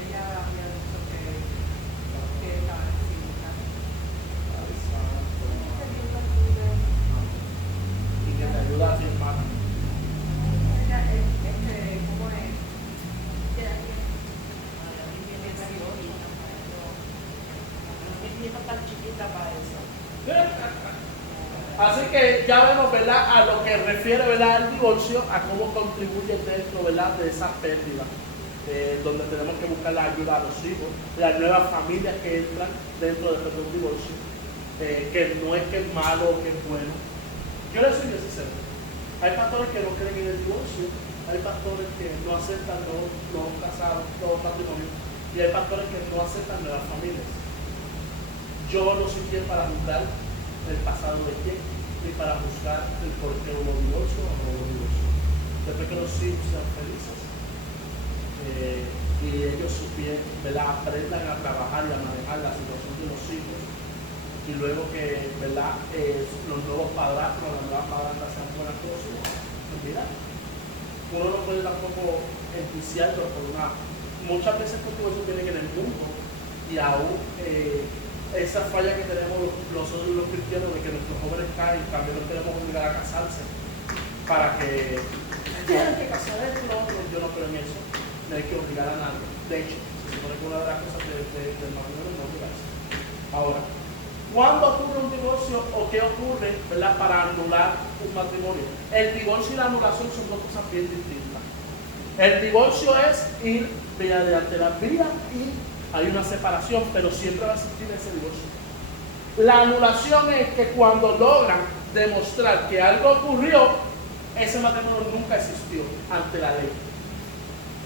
ella había dicho que estaba encinta. Y que te ayuda a ti, hermana. ¿Cómo es? Mi nieta tan chiquita para eso. Así que ya vemos, ¿verdad?, a lo que refiere, ¿verdad?, al divorcio, a cómo contribuye dentro, ¿verdad?, de esa pérdida, donde tenemos que buscar la ayuda a los hijos, las nuevas familias que entran dentro de un divorcio, que no es que es malo o que es bueno. Yo les soy sincero, hay pastores que no creen en el divorcio, hay pastores que no aceptan los casados, los matrimonios, y hay pastores que no aceptan nuevas familias. Yo no soy quien para juzgar el pasado de quién, ni para juzgar el por qué hubo divorcio o no hubo divorcio. Después que los hijos sean felices y ellos supieran, ¿verdad?, aprendan a trabajar y a manejar la situación de los hijos, y luego que, ¿verdad?, los nuevos padrastros, las nuevas padrastras sean buenas cosas, pues mira, uno no puede tampoco enjuiciarlo por muchas veces el divorcio viene en el mundo y aún esa falla que tenemos nosotros los cristianos de que nuestros jóvenes caen, también los queremos obligar a casarse para que tienen que casar esto y lo otro. Yo no creo en eso, no hay que obligar a nadie. De hecho, se supone que una de las cosas del matrimonio es no obligarse. Ahora, ¿cuándo ocurre un divorcio o qué ocurre, ¿verdad?, para anular un matrimonio? El divorcio y la anulación son dos cosas bien distintas. El divorcio es ir mediante la vía y hay una separación, pero siempre va a existir ese divorcio. La anulación es que cuando logran demostrar que algo ocurrió, ese matrimonio nunca existió ante la ley.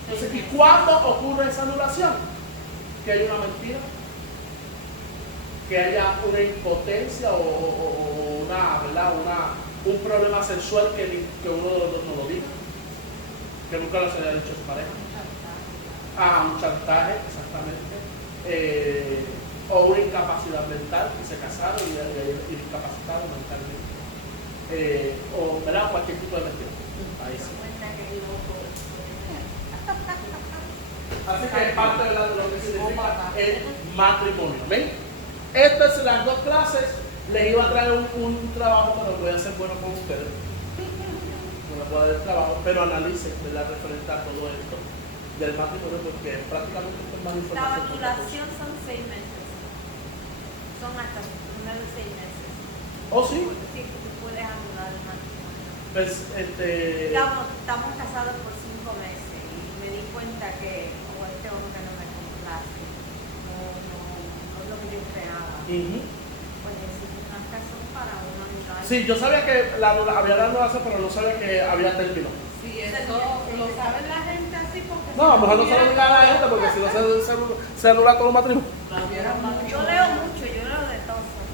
Entonces, ¿y cuándo ocurre esa anulación? Que hay una mentira. que haya una impotencia o una, ¿verdad? Un problema sexual que uno de los dos no lo diga, que nunca lo se haya dicho a su pareja. Un chantaje, exactamente. O una incapacidad mental, que se casaron y incapacitados mentalmente. O, ¿verdad? Cualquier tipo de mentira. Ahí sí. Así que es parte de lo que significa el matrimonio. ¿Ven? Estas son las dos clases. Les iba a traer un trabajo, pero voy a ser bueno con ustedes. No les voy a dar el trabajo, pero analicen, ¿verdad? Referente a todo esto del matrimonio, porque prácticamente esto es más La información. ovulación son 6 meses. Son hasta menos de 6 meses. ¿Oh, sí? Sí, tú puedes anular el matrimonio. Pues, Digamos, estamos casados por 5 meses y me di cuenta que este hombre no me complace. No es lo que yo esperaba. Pues necesito una razón para uno anular. Sí, yo sabía que había la anulación, pero no sabía que había término. Sí, eso lo sabe la gente así porque... No, a lo mejor no se lo diga a la gente, porque si no se anula todo el matrimonio. Yo le